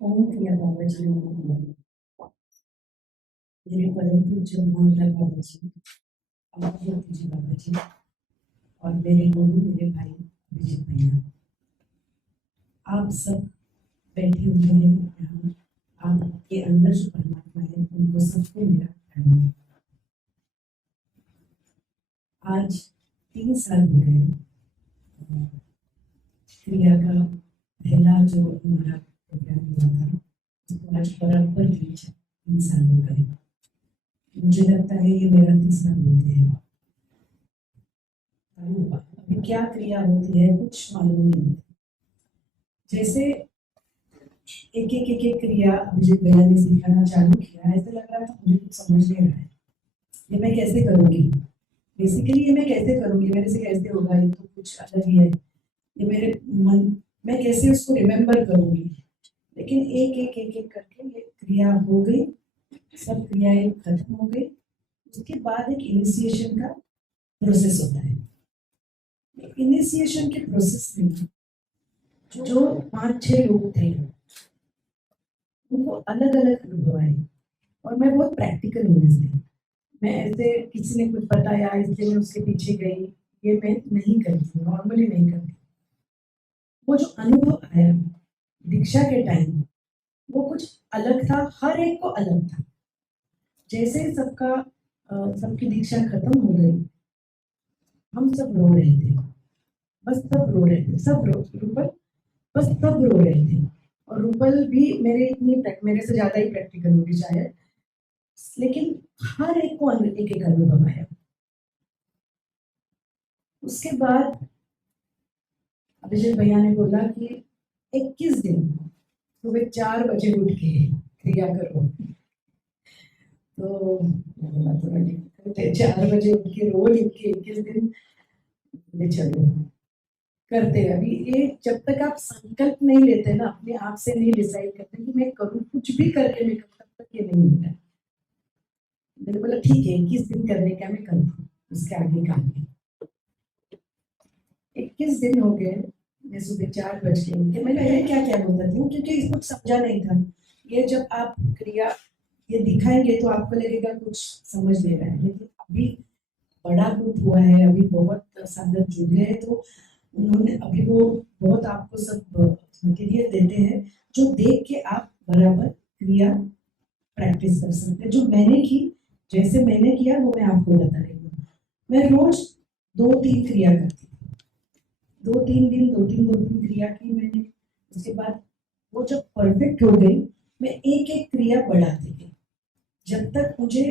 ओम क्रिया बाबा जी नमः। मेरे परम पूज्य मोहनलाल बाबा जी, अमरज्योति जी बाबा जी और मेरे गुरु मेरे भाई अभिजीत भैया, आप सब बैठे हुए हैं यहाँ। आपके अंदर जो परमात्मा है उनको सबको मेरा प्रणाम। आज 3 साल हो गए क्रिया का पहला जो हमारा प्रोग्राम हुआ था, तो आज बराबर 3 साल हो गए। मुझे लगता है ये मेरा 3रा होते है। अभी क्या क्रिया होती है कुछ मालूम नहीं होता। जैसे एक क्रिया अभिजीत भैया ने सिखाना चालू किया, ऐसा लग रहा था मुझे कुछ समझ नहीं रहा है, ये मैं कैसे करूंगी। बेसिकली ये मैं कैसे करूंगी, मेरे से कैसे होगा, ये तो कुछ अलग ही है। ये मेरे मन, मैं कैसे उसको रिमेम्बर करूंगी। लेकिन एक करके ये क्रिया हो गई, सब क्रियाएं खत्म हो गई। उसके बाद एक इनिशिएशन का प्रोसेस होता है। इनिशिएशन के प्रोसेस में जो 5-6 लोग थे उनको अलग अलग अनुभव आए, और मैं बहुत प्रैक्टिकल हूँ इसलिए मैं ऐसे किसी ने कुछ बताया इसलिए मैं उसके पीछे गई, ये मैं नहीं करती, नॉर्मली नहीं करती। वो जो अनुभव आया दीक्षा के टाइम वो कुछ अलग था, हर एक को अलग था। जैसे सबकी दीक्षा खत्म हो गई, हम सब रो रहे थे, बस सब रो रहे थे, सब रूपल बस सब रो रहे थे। और रूपल भी मेरे से ज्यादा ही प्रैक्टिकल होगी शायद, लेकिन हर एक को एक अनुभव आया। उसके बाद अभिजीत भैया ने बोला कि 21 दिन सुबह 4 बजे उठ के क्रिया करो। तो 4 बजे उठ के रोज 21 दिन चलो करते हैं। अभी ये जब तक आप संकल्प नहीं लेते ना, अपने आप से नहीं डिसाइड करते कि मैं करूँ कुछ भी करके, मैं तब तक ये नहीं होता। मैंने बोला ठीक है 21 दिन करने का, मैं करती हूँ, उसके आगे काम नहीं। 21 दिन हो गए, मैं सुबह 4 बजे उठ के, मैंने क्या क्या बोलती हूँ क्योंकि इसको समझा नहीं था। ये जब आप क्रिया ये दिखाएंगे तो आपको लगेगा कुछ समझ ले रहा है, लेकिन अभी बड़ा ग्रुप हुआ है, अभी बहुत साधक जुड़ गए हैं, तो उन्होंने अभी वो बहुत आपको सब मटेरियल देते हैं जो देख के आप बराबर क्रिया प्रैक्टिस कर सकते हैं। जो मैंने की, जैसे मैंने किया वो मैं आपको बता रही हूँ। मैं रोज 2-3 क्रिया करती थी, 2-3 दिन 2-3 क्रिया की मैंने। उसके बाद वो जब परफेक्ट हो गई, मैं एक क्रिया बढ़ाती गई। जब तक मुझे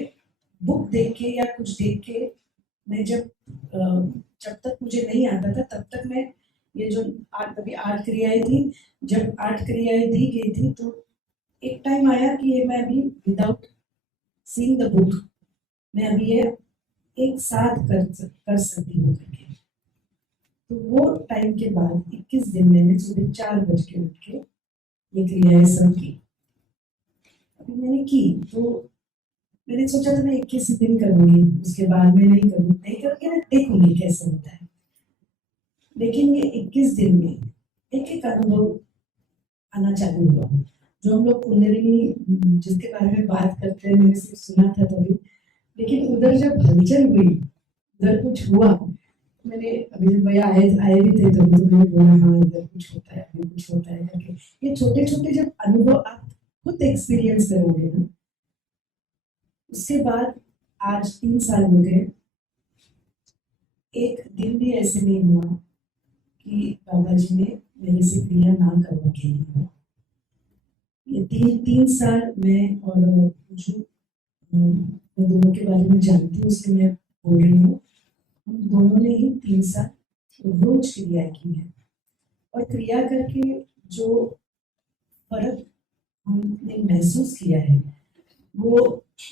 बुक देख के या कुछ देख के मैं जब तक मुझे नहीं आता था तब तक मैं ये जो अभी 8 क्रियाएं थी, जब 8 क्रियाएं दी गई थी तो एक टाइम आया कि ये मैं अभी विदाउट सीइंग द बुक मैं अभी ये एक साथ कर सकती हूँ करके। तो वो टाइम के बाद 21 दिन मैंने सुबह 4 बज के उठ के ये क्रियाएं सब की। अभी मैंने की तो मैंने सोचा था मैं 21 दिन करूंगी, उसके बाद मैं नहीं करके मैं देखूंगी कैसे होता है। लेकिन ये 21 दिन में एक अनुभव आना चालू हुआ। जो हम लोग कुंडलिनी जिसके बारे में बात करते हैं, मैंने सिर्फ सुना था तभी, लेकिन उधर जब हलचल हुई, उधर कुछ हुआ, मैंने अभी भैया आए भी थे तभी तो मैंने बोला हाँ इधर कुछ होता है, अभी कुछ होता है करके। ये छोटे छोटे जब अनुभव आप खुद एक्सपीरियंस करोगे ना, उसके बाद आज 3 साल हो गए, एक दिन भी ऐसे नहीं हुआ कि बाबा जी ने मेरे से क्रिया ना करवा के नहीं। ये 3 साल मैं और जो मैं दोनों के बारे में जानती हूँ इसलिए मैं बोल रही हूँ। हम दोनों ने ही 3 साल रोज क्रिया की है और क्रिया करके जो फर्क हमने महसूस किया है वो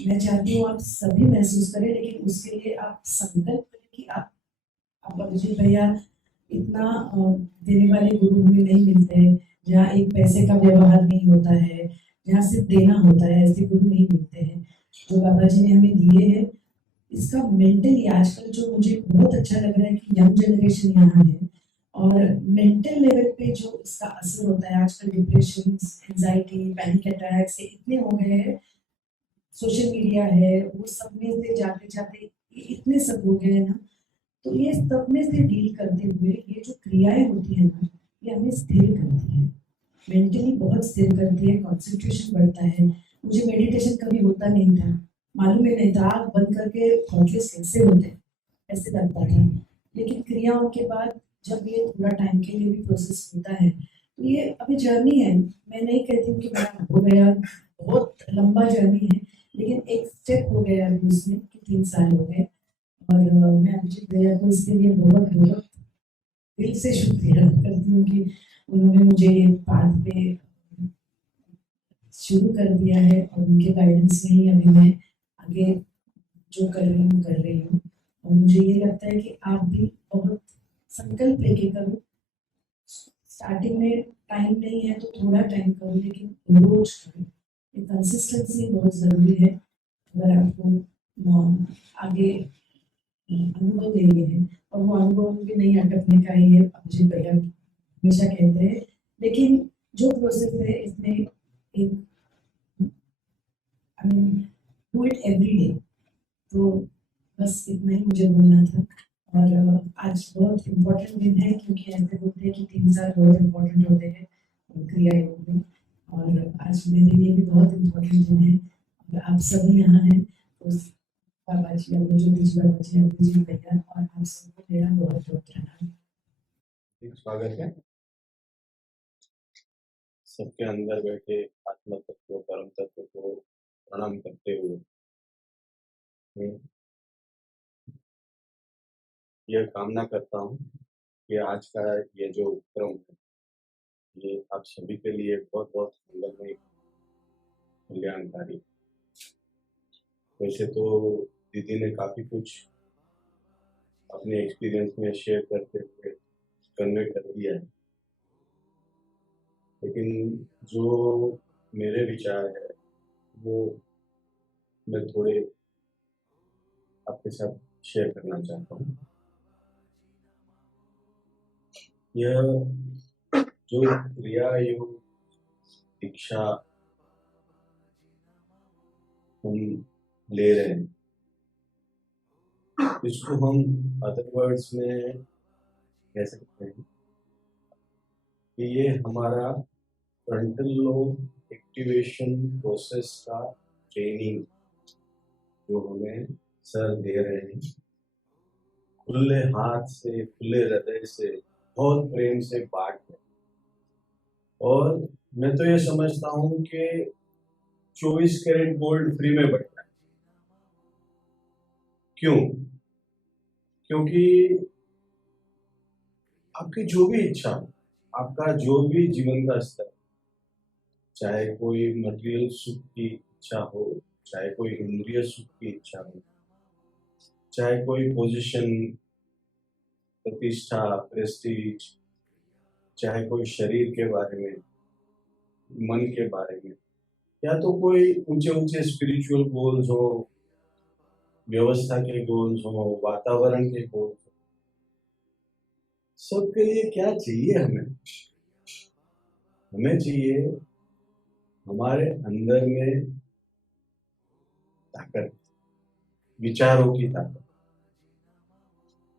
मैं चाहती हूँ आप सभी महसूस करें, लेकिन उसके लिए आप संकल्प करें कि आप अभिजीत भैया इतना देने वाले गुरु हमें नहीं मिलते हैं, जहाँ एक पैसे का व्यवहार नहीं होता है, जहाँ सिर्फ देना होता है, ऐसे गुरु नहीं मिलते हैं जो बाबा जी ने हमें दिए हैं। इसका मेंटली आजकल जो मुझे बहुत अच्छा लग रहा है कि यंग जनरेशन यहाँ है और मेंटल लेवल पे जो इसका असर होता है आजकल, डिप्रेशन, एंजाइटी, पैनिक अटैक्स इतने हो गए हैं, सोशल मीडिया है वो सब में से जाते जाते इतने सब हो गए हैं ना, तो ये सब में से डील करते हुए ये जो क्रियाएं होती है ना, ये हमें स्थिर करती है, मेंटली बहुत स्थिर करती है, कंसंट्रेशन बढ़ता है। मुझे मेडिटेशन कभी होता नहीं था, मालूम ही नहीं था आँख बंद करके थॉटलेस कैसे होते हैं, ऐसे लगता था। लेकिन क्रियाओं के बाद जब ये थोड़ा टाइम के लिए भी प्रोसेस होता है तो ये अभी जर्नी है, मैं नहीं कहती हूँ कि मेरा हो गया, बहुत लंबा जर्नी है, लेकिन एक स्टेप हो गया अभी उसमें कि 3 साल हो गए। और मैं अभिजीत भैया को इसके लिए बहुत बहुत दिल से शुक्रिया अदा करती हूँ कि उन्होंने मुझे ये पाथ पे शुरू कर दिया है और उनके गाइडेंस में ही अभी मैं आगे जो कर रही हूँ। और मुझे ये लगता है कि आप भी बहुत संकल्प लेके करो, स्टार्टिंग में टाइम नहीं है तो थोड़ा टाइम करो, लेकिन रोज करो, ये कंसिस्टेंसी बहुत ज़रूरी है अगर आपको आगे अनुभव लेंगे हैं। और वो अनुभव भी नहीं अटकने का ही है, अभिजीत भैया हमेशा कहते हैं, लेकिन जो प्रोसेस है इसमें एक I mean do it every day. तो बस इतना ही मुझे बोलना था। और आज बहुत इम्पोर्टेंट दिन है क्योंकि ऐसे बोलते हैं कि 3 साल बहुत इम्पोर्टेंट होते हैं क्रिया योग में, और आज मेरे लिए भी बहुत इम्पोर्टेंट दिन है और आप सभी यहाँ हैं तो बाबा जी, अभिजीत जी, बाबा जी, अभिजीत भैया और आप सबको मेरा बहुत बहुत प्रणाम। स्वागत है सबके अंदर बैठे आत्मा तत्व परम तत्व को प्रणाम करते हुए यह कामना करता हूँ कि आज का ये जो क्रम है ये आप सभी के लिए बहुत बहुत मंगलमय, कल्याणकारी। वैसे तो दीदी ने काफी कुछ अपने एक्सपीरियंस में शेयर करते हुए कन्वे कर दिया है, लेकिन जो मेरे विचार है वो मैं थोड़े आपके साथ शेयर करना चाहता हूँ। यह जो क्रिया योग दीक्षा हम ले रहे हैं, इसको हम अदर वर्ड्स में कह सकते हैं कि ये हमारा फ्रंटल लोब एक्टिवेशन प्रोसेस का ट्रेनिंग जो हमें सर दे रहे हैं, खुले हाथ से, खुले हृदय से, बहुत प्रेम से बांट रहे हैं। और मैं तो ये समझता हूँ कि 24 कैरेट गोल्ड फ्री में बढ़ रहा है। क्यों? क्योंकि आपकी जो भी इच्छा हो, आपका जो भी जीवन का स्तर, चाहे कोई मटेरियल सुख की इच्छा हो, चाहे कोई इंद्रिय सुख की इच्छा हो, चाहे कोई पोजीशन, प्रतिष्ठा, प्रेस्टीज, चाहे कोई शरीर के बारे में, मन के बारे में, या तो कोई ऊंचे ऊंचे स्पिरिचुअल गोल्स हो, व्यवस्था के गोल्स हो, वातावरण के गोल्स हो, सबके लिए क्या चाहिए हमें? हमें चाहिए हमारे अंदर में ताकत, विचारों की ताकत।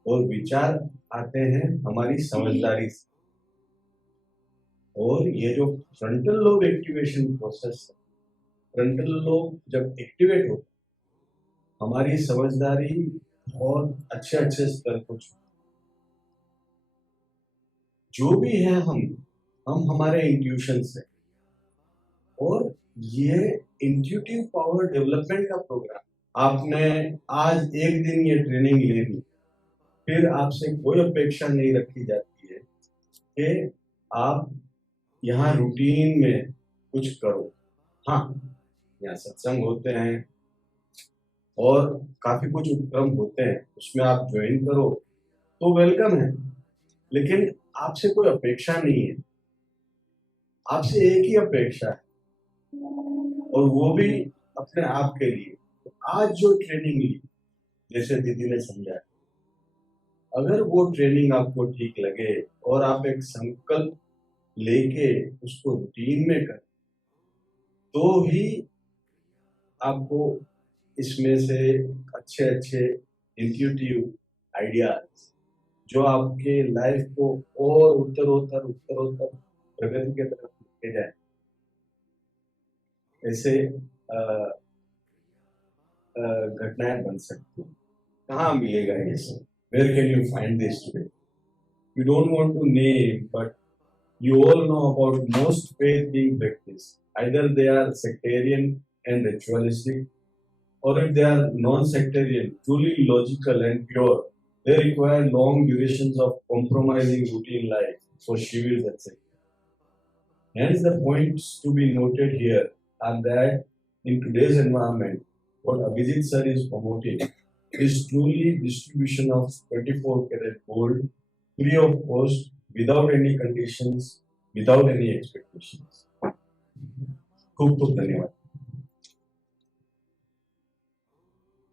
और विचार आते हैं हमारी समझदारी से। और ये जो फ्रंटल लोब एक्टिवेशन प्रोसेस है, फ्रंटल लोब जब एक्टिवेट होता है, हमारी समझदारी बहुत अच्छे अच्छे स्तर को छूती है। जो भी है हम हमारे इंट्यूशन से, और ये इंट्यूटिव पावर डेवलपमेंट का प्रोग्राम आपने आज एक दिन ये ट्रेनिंग ले ली, फिर आपसे कोई अपेक्षा नहीं रखी जाती है कि आप यहाँ रूटीन में कुछ करो। हाँ, यहाँ सत्संग होते हैं और काफी कुछ उपक्रम होते हैं, उसमें आप ज्वाइन करो तो वेलकम है, लेकिन आपसे कोई अपेक्षा नहीं है। आपसे एक ही अपेक्षा है और वो भी अपने आप के लिए। तो आज जो ट्रेनिंग ली, जैसे दीदी ने समझा, अगर वो ट्रेनिंग आपको ठीक लगे और आप एक संकल्प लेके उसको रूटीन में करें तो ही आपको इसमें से अच्छे अच्छे इंट्यूटिव आइडियाज जो आपके लाइफ को और उत्तरोत्तर प्रगति की तरफ लेके जाए, ऐसे घटनाएं बन सकती हैं। कहाँ मिलेगा ये सब? Where can you find this today? You don't want to name, but you all know about most faith being practiced. Either they are sectarian and ritualistic, or if they are non-sectarian, truly logical and pure, they require long durations of compromising routine life for shivers, etc. Hence, the points to be noted here are that in today's environment, what Abhijit sir is promoting is truly distribution of 24 karat gold, free of cost, without any conditions, without any expectations. खूब खूब धन्यवाद।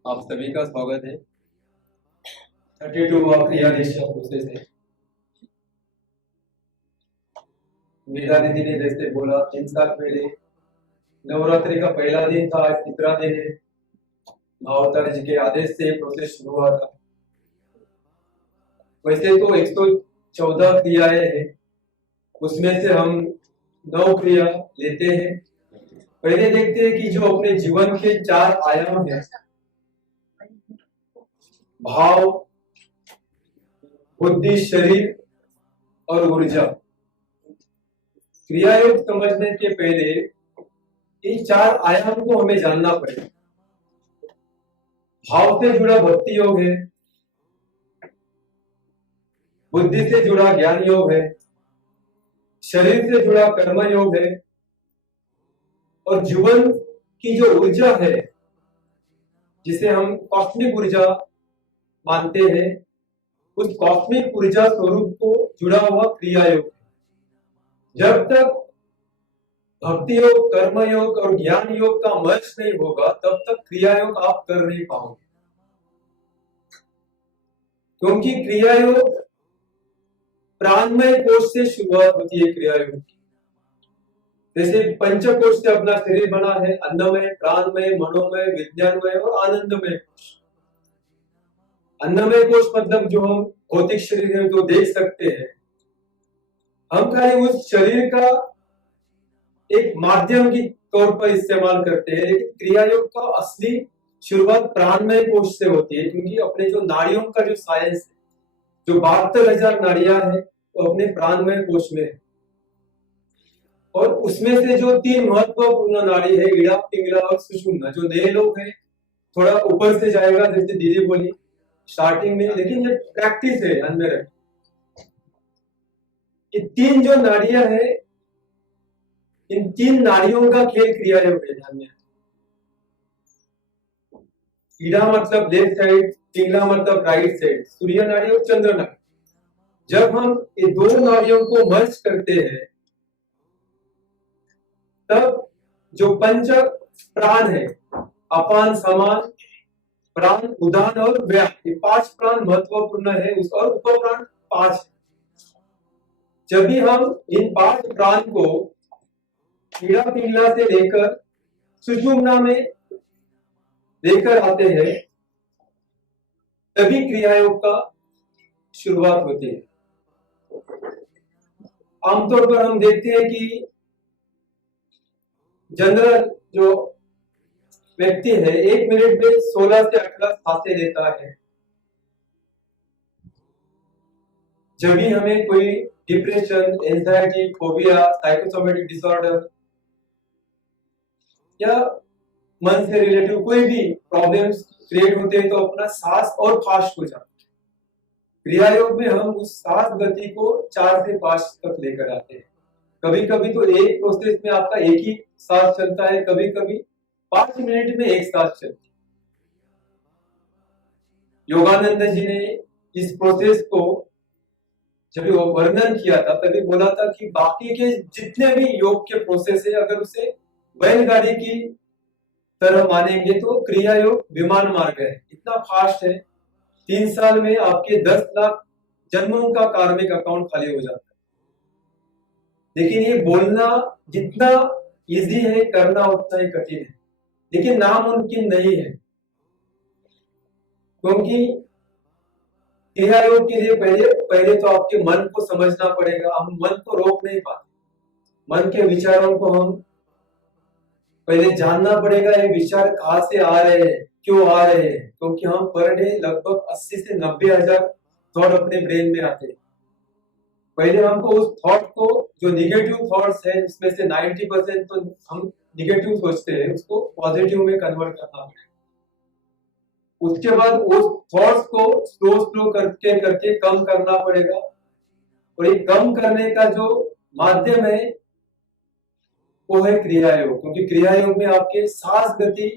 आप सभी का स्वागत है 32वां क्रिया निश्चय प्रोसेस है। मीरा दीदी ने जैसे बोला 3 साल पहले नवरात्रि का पहला दिन था, आज तीसरा दिन है। अवतार जी के आदेश से प्रोसेस शुरू हुआ था। वैसे तो 114 क्रियाएं हैं, उसमें से हम 9 क्रिया लेते हैं। पहले देखते हैं कि जो अपने जीवन के 4 आयाम हैं, भाव, बुद्धि, शरीर और ऊर्जा। क्रिया योग समझने के पहले इन 4 आयाम को हमें जानना पड़ेगा। भाव से जुड़ा भक्ति योग है, बुद्धि से जुड़ा ज्ञान योग है, शरीर से जुड़ा कर्म योग है और जीवन की जो ऊर्जा है, जिसे हम कॉस्मिक ऊर्जा मानते हैं, उस कॉस्मिक ऊर्जा स्वरूप को जुड़ा हुआ क्रिया योग। जब तक भक्ति योग, कर्म योग और ज्ञान योग का मर्ज नहीं होगा, तब तक क्रिया योग आप कर नहीं पाओगे। क्योंकि क्रिया योग प्राणमय कोश से शुरुआत होती है। क्रिया योग की जैसे पंचकोश से अपना शरीर बना है, अन्नमय, प्राणमय, मनोमय, विज्ञानमय और आनंदमय कोश। अन्नमय कोश मतलब जो हम भौतिक शरीर है जो देख सकते हैं, हम खाली उस शरीर का एक माध्यम की तौर पर इस्तेमाल करते हैं। लेकिन क्रिया योग का असली शुरुआत प्राणमय कोश से होती है, क्योंकि अपने जो नाड़ियों का जो साइंस है, जो 72,000 नाड़ियां हैं, वो अपने प्राणमय कोश में है। और उसमें से जो 3 महत्वपूर्ण नाड़ी है, इड़ा, पिंगला और सुषुम्ना, जो नए लोग हैं थोड़ा ऊपर से जाएगा, जैसे दीदी बोली स्टार्टिंग में, लेकिन ये प्रैक्टिस है, ध्यान में रखें। ये 3 जो नाड़ियां हैं, इन 3 नाड़ियों का खेल क्रिया योग है, ध्यान में। ईड़ा मतलब लेफ्ट साइड, पिंगला मतलब राइट साइड, सूर्य नाड़ी और चंद्र नाड़ी। जब हम ये 2 नाड़ियों को मर्ज करते हैं, तब जो पंच प्राण है, अपान, समान, प्राण, उदान और व्यान, ये 5 प्राण महत्वपूर्ण है, और उप प्राण 5। जब भी हम इन 5 प्राण को ईड़ा, पिंगला से लेकर सुषुम्ना में लेकर आते हैं, तभी क्रिया योग का शुरुआत होती है। आमतौर पर हम देखते हैं कि जनरल जो व्यक्ति है 1 मिनट में 16 से 18 सांसें लेता है। जब भी हमें कोई depression, anxiety, phobia, psychosomatic disorder या मन से रिलेटिव कोई भी प्रॉब्लम्स क्रिएट होते हैं, तो अपना सांस और फास्ट हो जाता है। क्रिया योग में हम उस सांस गति को 4 से 5 तक लेकर आते हैं। कभी कभी तो एक प्रोसेस में आपका एक ही सांस चलता है, कभी कभी 5 मिनट में एक सांस चलती है। योगानंद जी ने इस प्रोसेस को जब वो वर्णन किया था तभी बोला था कि बाकी के जितने भी योग के प्रोसेस है, अगर उसे बैलगाड़ी की तरह मानेंगे तो क्रिया योग विमान मार्ग है। इतना फास्ट है, 3 साल में आपके 10 लाख जन्मों का कार्मिक अकाउंट खाली हो जाता है। लेकिन ये बोलना जितना इजी है, करना उतना ही कठिन है, लेकिन नामुमकिन नहीं है। क्योंकि क्रिया योग के लिए पहले तो आपके मन को समझना पड़ेगा। हम मन को रोक नहीं पाते, मन के विचारों को हम पहले जानना पड़ेगा। ये विचार कहाँ से आ रहे हैं, क्यों आ रहे हैं, क्योंकि हम पर डे लगभग 80 से 90 हजार थॉट अपने ब्रेन में आते हैं। पहले हमको उस थॉट को, जो निगेटिव थॉट्स है उसमें से 90% तो हम निगेटिव सोचते हैं, उसको पॉजिटिव में कन्वर्ट करना पड़ेगा। उसके बाद उस थॉट्स को स्लो करके करके कम करना पड़ेगा। और ये कम करने का जो माध्यम है वो है क्रिया योग। क्योंकि क्रिया योग में आपके सांस गति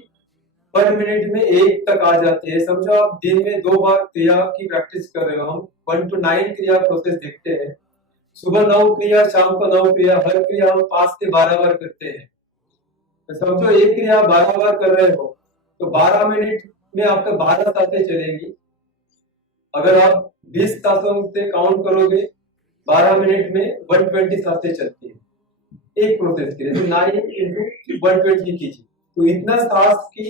पर मिनट में 1 तक आ जाती है। समझो आप दिन में 2 बार क्रिया की प्रैक्टिस कर रहे हो। हम 1 to 9 क्रिया प्रोसेस देखते हैं। सुबह 9 क्रिया, शाम को 9 क्रिया, हर क्रिया हम 5 से 12 बार करते हैं। तो समझो एक क्रिया 12 बार कर रहे हो तो 12 मिनट में आपका 12 सांसें चलेगी। अगर आप 20 सांसों से काउंट करोगे 12 मिनट में 120 सांसें चलती है एक प्रोसेस के लिए। तो 9 into 120 कीजिए तो इतना सांस की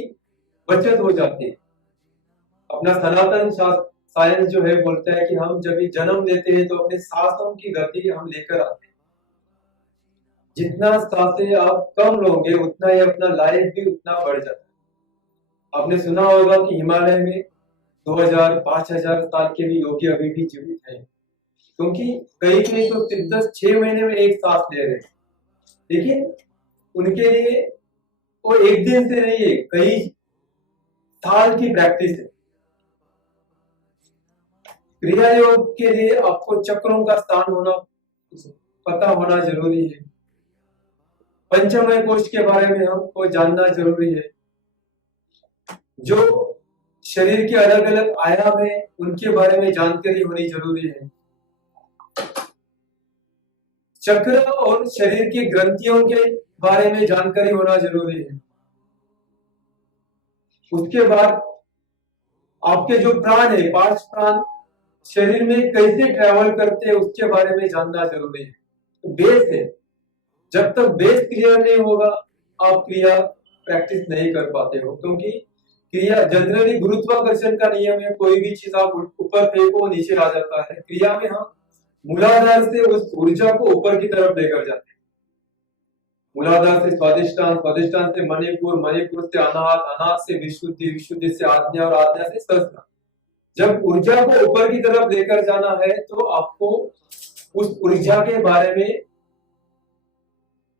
बचत हो जाती है। अपना सनातन साइंस जो है बोलता है कि हम जब भी जन्म लेते हैं तो अपने सांसों की गति हम लेकर आते हैं। जितना सांसें आप कम लोगे उतना ही अपना लाइफ भी उतना बढ़ जाता है। आपने सुना होगा कि हिमालय में 2000-5000 साल के भी योगी अभी भी जीवित हैं, क्योंकि कई तो सिद्ध 6 महीने में एक सांस ले रहे हैं। लेकिन उनके लिए वो एक दिन से नहीं है, कई साल की प्रैक्टिस है। क्रिया योग के लिए आपको चक्रों का स्थान होना पता होना जरूरी है। पंचमय कोश के बारे में हमको जानना जरूरी है। जो शरीर के अलग अलग आयाम है उनके बारे में जानकारी होनी जरूरी है। चक्र और शरीर की ग्रंथियों के बारे में जानकारी होना जरूरी है। उसके बाद आपके जो प्राण है, 5 प्राण शरीर में कैसे ट्रेवल करते हैं उसके बारे में जानना जरूरी है। तो बेस है, जब तक बेस क्लियर नहीं होगा आप क्रिया प्रैक्टिस नहीं कर पाते हो। क्योंकि क्रिया जनरली गुरुत्वाकर्षण का नियम है, कोई भी चीज आप ऊपर फेंको नीचे आ जाता है। क्रिया में हम मूलाधार से उस ऊर्जा को ऊपर की तरफ लेकर जाते हैं। मूलाधार से स्वादिष्टान, स्वादिष्टान से मणिपुर, मणिपुर से अनाहत, अनाहत से विशुद्धि, विशुद्धि से आज्ञा और आज्ञा से सहस्त्र। जब ऊर्जा को ऊपर की तरफ लेकर जाना है तो आपको उस ऊर्जा के बारे में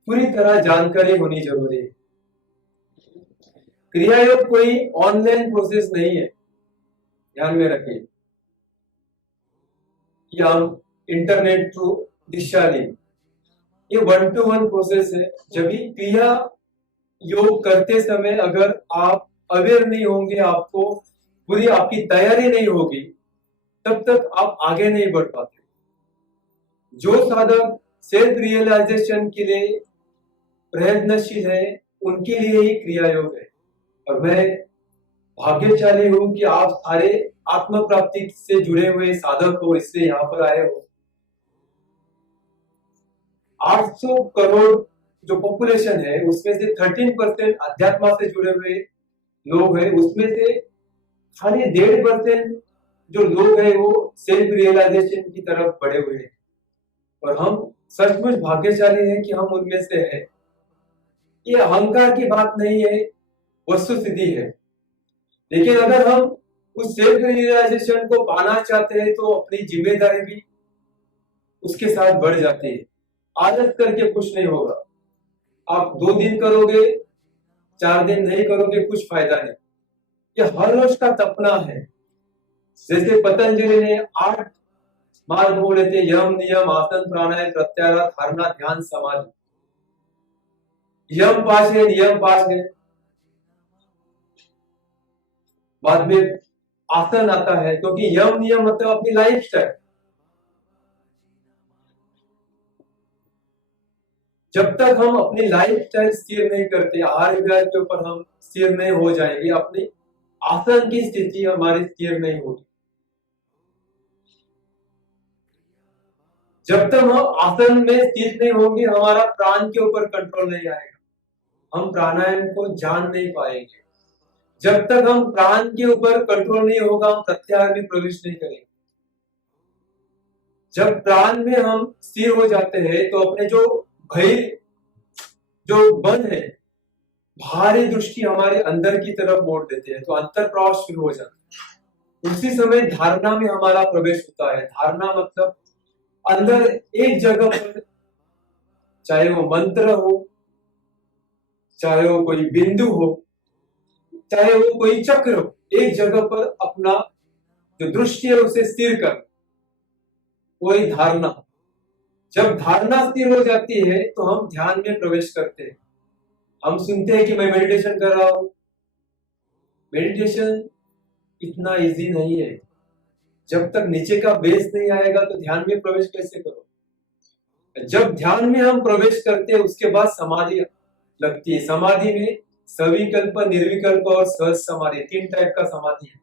पूरी तरह जानकारी होनी जरूरी है। क्रिया योग कोई ऑनलाइन प्रोसेस नहीं है, ध्यान में रखिए कि हम इंटरनेट थ्रू दिशा लें। ये 1 to 1 प्रोसेस है। जब भी क्रिया योग करते समय अगर आप अवेयर नहीं होंगे, आपको पूरी आपकी तैयारी नहीं होगी, तब तक आप आगे नहीं बढ़ पाते। जो साधक सेल्फ रियलाइजेशन के लिए प्रयत्नशील है उनके लिए ही क्रिया योग है। और मैं भाग्यशाली हूं कि आप सारे आत्म प्राप्ति से जुड़े हुए साधक हो, इससे यहाँ पर आए हो। 800 करोड़ जो पॉपुलेशन है उसमें से 13% अध्यात्म से जुड़े हुए लोग हैं। उसमें से खाली 1.5% जो लोग हैं वो सेल्फ रियलाइजेशन की तरफ बढ़े हुए हैं। और हम सचमुच भाग्यशाली हैं कि हम उनमें से हैं। ये अहंकार की बात नहीं है, वस्तुस्थिति है। लेकिन अगर हम उस सेल्फ रियलाइजेशन को पाना चाहते हैं तो अपनी जिम्मेदारी भी उसके साथ बढ़ जाती है। आदत करके कुछ नहीं होगा। आप 2 दिन करोगे, 4 दिन नहीं करोगे, कुछ फायदा नहीं। ये हर रोज का तपना है। जैसे पतंजलि ने 8 मार्ग बोले थे, यम नियम आसन प्राणायाम प्रत्याहार धारणा ध्यान समाधि। यम पास है, नियम पास है, बाद में आसन आता है, क्योंकि यम नियम मतलब अपनी लाइफ स्टाइल। जब तक हम अपनी लाइफ स्टाइल स्थिर नहीं करते, आहार विहार के ऊपर हम स्थिर नहीं हो जाएंगे, अपनी आसन की स्थिति हमारी स्थिर नहीं होगी। जब तक हम आसन में स्थिर नहीं होंगे, हमारा प्राण के ऊपर कंट्रोल नहीं आएगा, हम प्राणायाम को जान नहीं पाएंगे। जब तक हम प्राण के ऊपर कंट्रोल नहीं होगा, हम प्रत्याहार में प्रवेश नहीं करेंगे। जब प्राण में हम स्थिर हो जाते हैं तो अपने जो भय, जो मन है, भारी दृष्टि हमारे अंदर की तरफ मोड़ देते हैं, तो अंतर प्रवास शुरू हो जाता है। उसी समय धारणा में हमारा प्रवेश होता है। धारणा मतलब अंदर एक जगह पर, चाहे वो मंत्र हो, चाहे वो कोई बिंदु हो, चाहे वो कोई चक्र हो, एक जगह पर अपना जो दृष्टि है उसे स्थिर कर, वही धारणा। जब धारणा स्थिर हो जाती है तो हम ध्यान में प्रवेश करते हैं। हम सुनते हैं कि मैं मेडिटेशन कर रहा हूं। मेडिटेशन इतना इजी नहीं है। जब तक नीचे का बेस नहीं आएगा तो ध्यान में प्रवेश कैसे करो। जब ध्यान में हम प्रवेश करते हैं उसके बाद समाधि लगती है। समाधि में सविकल्प, निर्विकल्प और सहज समाधि, 3 टाइप का समाधि है।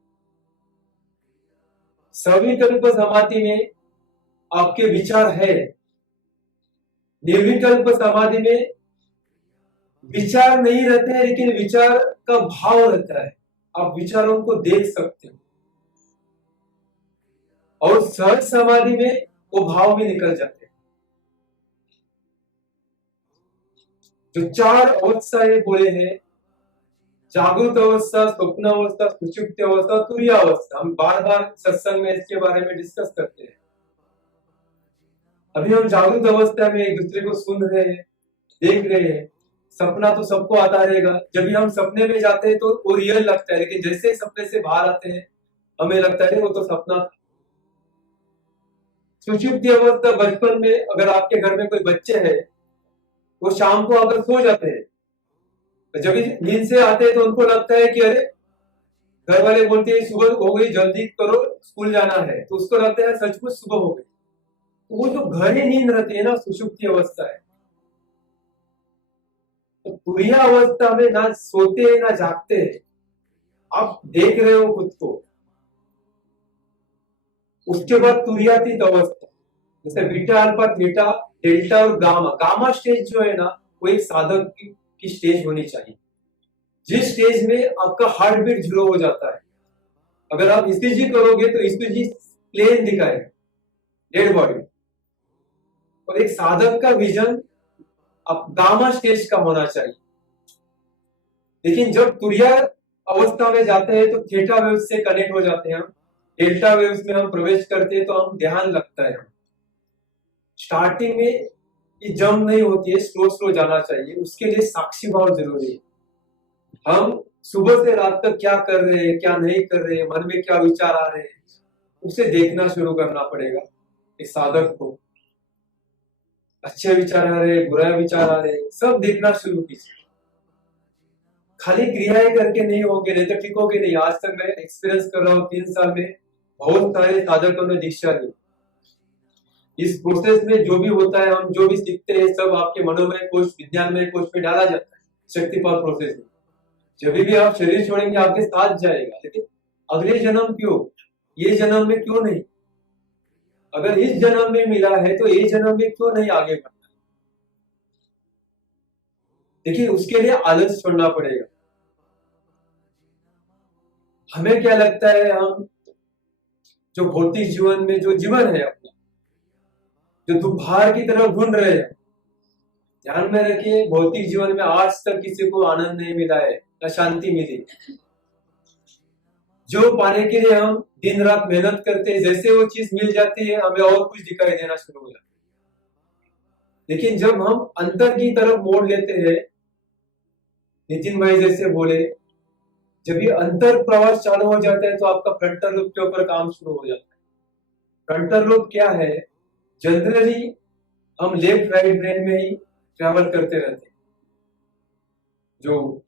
सविकल्प समाधि में आपके विचार है, निर्विकल्प समाधि में विचार नहीं रहते हैं, लेकिन विचार का भाव रहता है, आप विचारों को देख सकते हो। और सहज समाधि में वो भाव भी निकल जाते हैं। जो 4 अवस्थाएं बोले हैं, जागृत अवस्था, स्वप्न अवस्था, सुषुप्ति अवस्था, तुरीय अवस्था, हम बार बार सत्संग में इसके बारे में डिस्कस करते हैं। अभी हम जागृत अवस्था में एक दूसरे को सुन रहे हैं, देख रहे हैं। सपना तो सबको आता रहेगा। जब भी हम सपने में जाते हैं तो वो रियल लगता है, लेकिन जैसे सपने से बाहर आते हैं हमें लगता है वो तो सपना था। सुषुप्ति अवस्था, बचपन में अगर आपके घर में कोई बच्चे हैं, वो शाम को अगर सो जाते हैं तो जब नींद से आते हैं तो उनको लगता है कि अरे, घर वाले बोलते हैं सुबह हो गई, जल्दी करो, स्कूल जाना है, तो उसको लगता है सचमुच सुबह हो गई। तो वो जो गहरी नींद रहती है ना, सुषुप्ति अवस्था है। तो तुरीय अवस्था में ना सोते हैं ना जागते हैं, आप देख रहे हो खुद को। उसके बाद तुरीयातीत अवस्था, जैसे बीटा, अल्फा, थीटा, डेल्टा और गामा। गामा स्टेज जो है ना, वो एक साधक की स्टेज होनी चाहिए, जिस स्टेज में आपका हार्ट बीट 0 हो जाता है। अगर आप ईसीजी करोगे तो ईसीजी प्लेन दिखाएगा, डेड बॉडी। और एक साधक का विजन अब गामा स्टेज का होना चाहिए। लेकिन जब तुरीय अवस्था में जाते हैं तो थीटा वेव से कनेक्ट हो जाते हैं हम। डेल्टा वेव्स में हम प्रवेश करते हैं तो हम ध्यान लगता है। स्टार्टिंग में ये जंप नहीं होती है, स्लो स्लो जाना चाहिए। उसके लिए साक्षी भाव जरूरी है। हम सुबह से रात तक क्या कर रहे हैं, क्या नहीं कर रहे हैं, मन में क्या विचार आ रहे हैं, उसे देखना शुरू करना पड़ेगा एक साधक को। अच्छे विचार आ रहे, बुरा विचार आ रहे, सब देखना शुरू कीजिए। खाली क्रियाएं करके नहीं होंगे, नहीं तो टिकोगे नहीं। आज तक मैं एक्सपीरियंस कर रहा हूँ, 3 साल में बहुत सारे साधकों ने दीक्षा ली। इस प्रोसेस में जो भी होता है, हम जो भी सीखते हैं, सब आपके मनोमय कोश, विज्ञानमय कोश में डाला जाता है, शक्तिपात प्रोसेस में। जब भी आप शरीर छोड़ेंगे आपके साथ जाएगा, लेकिन अगले जन्म क्यों, ये जन्म में क्यों नहीं? अगर इस जन्म में मिला है तो ये जन्म में क्यों नहीं आगे बढ़ना? देखिए, उसके लिए आलस छोड़ना पड़ेगा। हमें क्या लगता है, हम जो भौतिक जीवन में जो जीवन है अपना, जो दुर्भार की तरफ ढूंढ रहे हैं, ध्यान में रखिए, भौतिक जीवन में आज तक किसी को आनंद नहीं मिला है, न शांति मिली। जो पाने के लिए हम दिन रात मेहनत करते हैं, जैसे वो चीज मिल जाती है हमें और कुछ दिखाई देना शुरू हो जाता है। लेकिन जब हम अंतर की तरफ मोड़ लेते हैं, नितिन भाई जैसे बोले, जब ये अंतर प्रवास चालू हो जाता है तो आपका फ्रंटल लोब के ऊपर काम शुरू हो जाता है। फ्रंटल लोब क्या है? जनरली हम लेफ्ट राइट ब्रेन में ही ट्रैवल करते रहते हैं, जो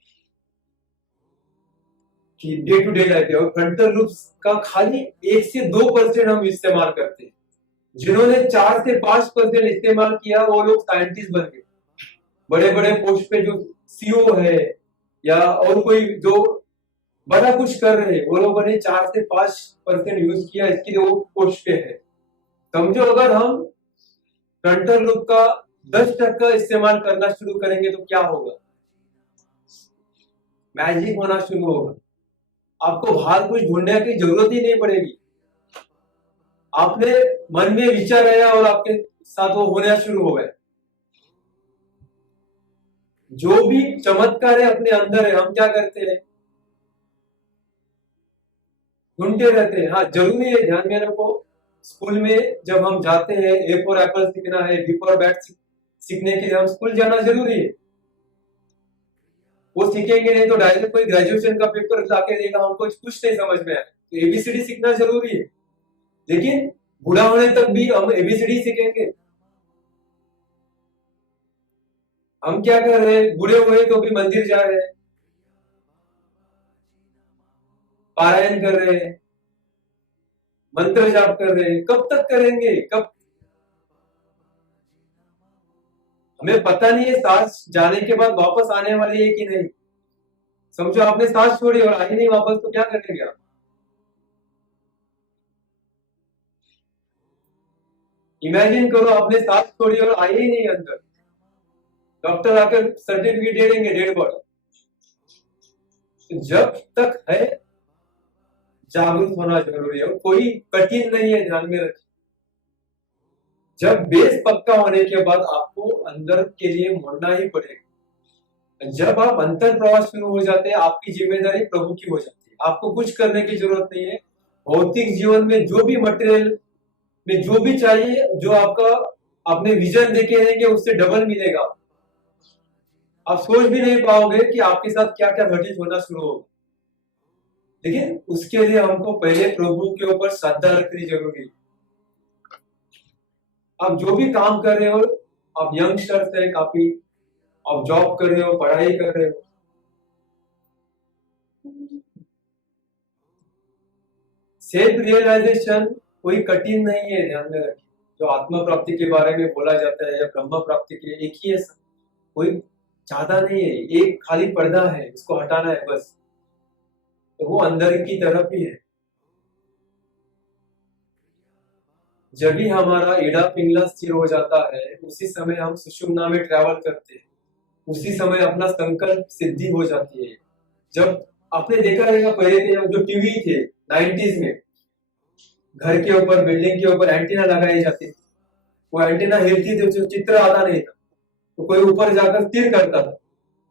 कि डे टू डे लाइफ है, और फ्रंटल लोब का खाली 1 से 2% हम इस्तेमाल करते हैं। जिन्होंने 4 से 5% इस्तेमाल किया वो लोग साइंटिस्ट बन गए, बड़े बड़े पोस्ट पे जो सीईओ है या और कोई जो बड़ा कुछ कर रहे हैं, वो लोगों ने 4 से 5% यूज किया, इसके लिए वो पोस्ट पे है। समझो अगर हम फ्रंटल लोब का 10% इस्तेमाल करना शुरू करेंगे तो क्या होगा? मैजिक होना शुरू होगा। आपको बाहर कुछ ढूंढने की जरूरत ही नहीं पड़ेगी। आपने मन में विचार आया और आपके साथ वो होना शुरू हो गया। जो भी चमत्कार है अपने अंदर है, हम क्या करते हैं? ढूंढते रहते हैं। हाँ, जरूरी है, ध्यान में रखो, स्कूल में जब हम जाते हैं ए फॉर एप्पल सीखना है, बी फॉर बैट सीखने के लिए हम स्कूल जाना जरूरी है। वो सीखेंगे नहीं तो डायरेक्ट कोई ग्रेजुएशन का पेपर लाके देगा, हमको कुछ नहीं समझ में आया। तो एबीसीडी सीखना जरूरी है, लेकिन बूढ़ा होने तक भी हम एबीसीडी सीखेंगे। हम क्या कर रहे हैं? बूढ़े हुए तो भी मंदिर जा रहे हैं, पारायण कर रहे हैं, मंत्र जाप कर रहे हैं। कब तक करेंगे? कब? हमें पता नहीं है सांस जाने के बाद वापस आने वाली है कि नहीं। समझो आपने सांस छोड़ी और आई नहीं वापस, तो क्या करेंगे आप? इमेजिन करो आपने सांस छोड़ी और आई ही नहीं अंदर, डॉक्टर आकर सर्टिफिकेट दे देंगे डेड बॉडी। तो जब तक है जागरूक होना जरूरी है, और कोई कठिन नहीं है, ध्यान में रखिए। जब बेस पक्का होने के बाद आपको अंदर के लिए मुड़ना ही पड़ेगा। जब आप अंतर प्रवास शुरू हो जाते हैं, आपकी जिम्मेदारी प्रभु की हो जाती है, आपको कुछ करने की जरूरत नहीं है। भौतिक जीवन में जो भी मटेरियल में जो भी चाहिए, जो आपका अपने विजन देखे रहेंगे, उससे डबल मिलेगा। आप सोच भी नहीं पाओगे कि आपके साथ क्या क्या घटित होना शुरू होगा। लेकिन उसके लिए हमको पहले प्रभु के ऊपर श्रद्धा रखनी जरूरी है। आप जो भी काम कर रहे हो, आप यंगस्टर्स है काफी, आप जॉब कर रहे हो, पढ़ाई कर रहे हो, सेल्फ रियलाइजेशन कोई कठिन नहीं है, ध्यान में रखिए। जो आत्मा प्राप्ति के बारे में बोला जाता है या ब्रह्म प्राप्ति के लिए एक ही है, कोई ज्यादा नहीं है, एक खाली पर्दा है, इसको हटाना है बस। तो वो अंदर की तरफ ही है। जब भी हमारा एड़ा पिंगला स्थिर हो जाता है, उसी समय हम सुषुम्ना में ट्रैवल करते हैं, उसी समय अपना संकल्प सिद्धि हो जाती है। जब आपने देखा रहेगा पहले के जो टीवी थे 90s में, घर के ऊपर बिल्डिंग के ऊपर एंटीना लगाई जाती थी, वो एंटीना हिलती थी, जो चित्र आता नहीं था तो कोई ऊपर जाकर स्थिर करता था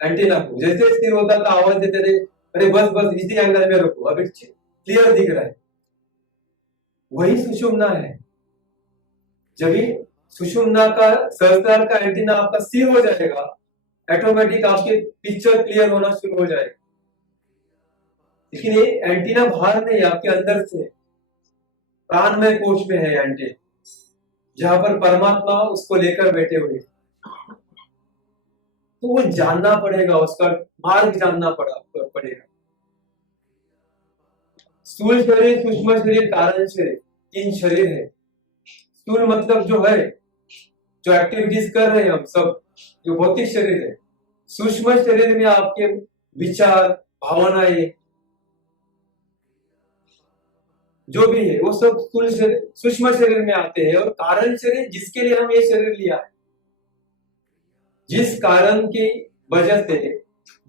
एंटीना को। जैसे स्थिर होता था आवाज देते थे, अरे बस बस इसी एंगल में रखो, अभी क्लियर दिख रहा है। वही सुषुम्ना है। जब सुषुम्ना का सहस्त्रार का एंटीना आपका स्थिर हो जाएगा, ऑटोमेटिक आपके पिक्चर क्लियर होना शुरू हो जाएगा। लेकिन ये एंटीना बाहर नहीं, आपके अंदर से प्राणमय कोश में है एंटीना, जहां पर परमात्मा उसको लेकर बैठे हुए। तो वो जानना पड़ेगा, उसका मार्ग जानना पड़ेगा। स्थूल शरीर, सूक्ष्म शरीर, कारण शरीर, 3 शरीर है। स्थूल मतलब जो है, जो एक्टिविटीज कर रहे हैं हम सब, जो भौतिक शरीर है। सूक्ष्म शरीर में आपके विचार, भावनाएं, जो भी है वो सब सूक्ष्म शरीर में आते हैं। और कारण शरीर, जिसके लिए हम ये शरीर लिया है, जिस कारण की वजह से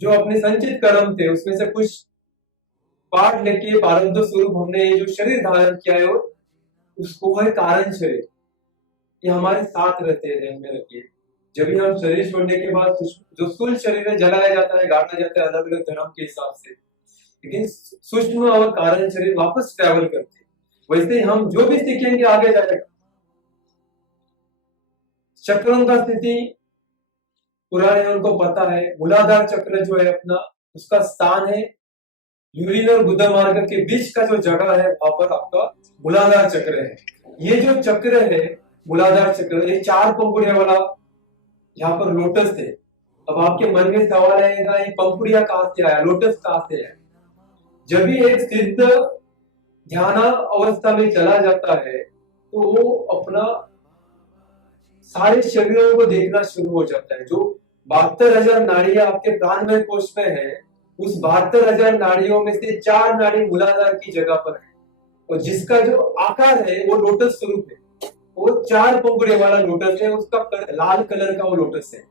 जो अपने संचित कर्म थे उसमें से कुछ पाठ लेके प्रारब्ध स्वरूप हमने ये जो शरीर धारण किया है, उसको है कारण शरीर। ये हमारे साथ रहते हैं, ध्यान में रखिए। जब भी हम शरीर छोड़ने के बाद जो स्थूल शरीर है जलाया जाता है, गाड़ा जाता है अलग अलग धर्म के हिसाब से, लेकिन सूक्ष्म और कारण शरीर वापस ट्रैवल करते हैं। वैसे हम जो भी सीखेंगे आगे जाएगा। चक्रों का स्थिति पुराने उनको पता है। मूलाधार चक्र जो है अपना, उसका स्थान है यूरिन और गुदा मार्ग के बीच का जो जगह है वहां पर आपका मूलाधार चक्र है। ये जो चक्र है मूलाधार चक्र, ये 4 पंखुड़ियों वाला यहाँ पर लोटस है। अब आपके मन में सवाल आएगा ये पंखुड़िया कहां से आया, लोटस कहां से आया। जब भी एक सिद्ध ध्यान अवस्था में चला जाता है तो वो अपना सारे शरीरों को देखना शुरू हो जाता है। जो 72,000 नाड़ियां आपके प्राणमय कोश में है, उस 72,000 नाड़ियों में से 4 नाड़ी मूलाधार की जगह पर है और जिसका जो आकार है वो लोटस स्वरूप है। वो 4 पंखुड़ियों वाला लोटस है, उसका लाल कलर का वो लोटस है।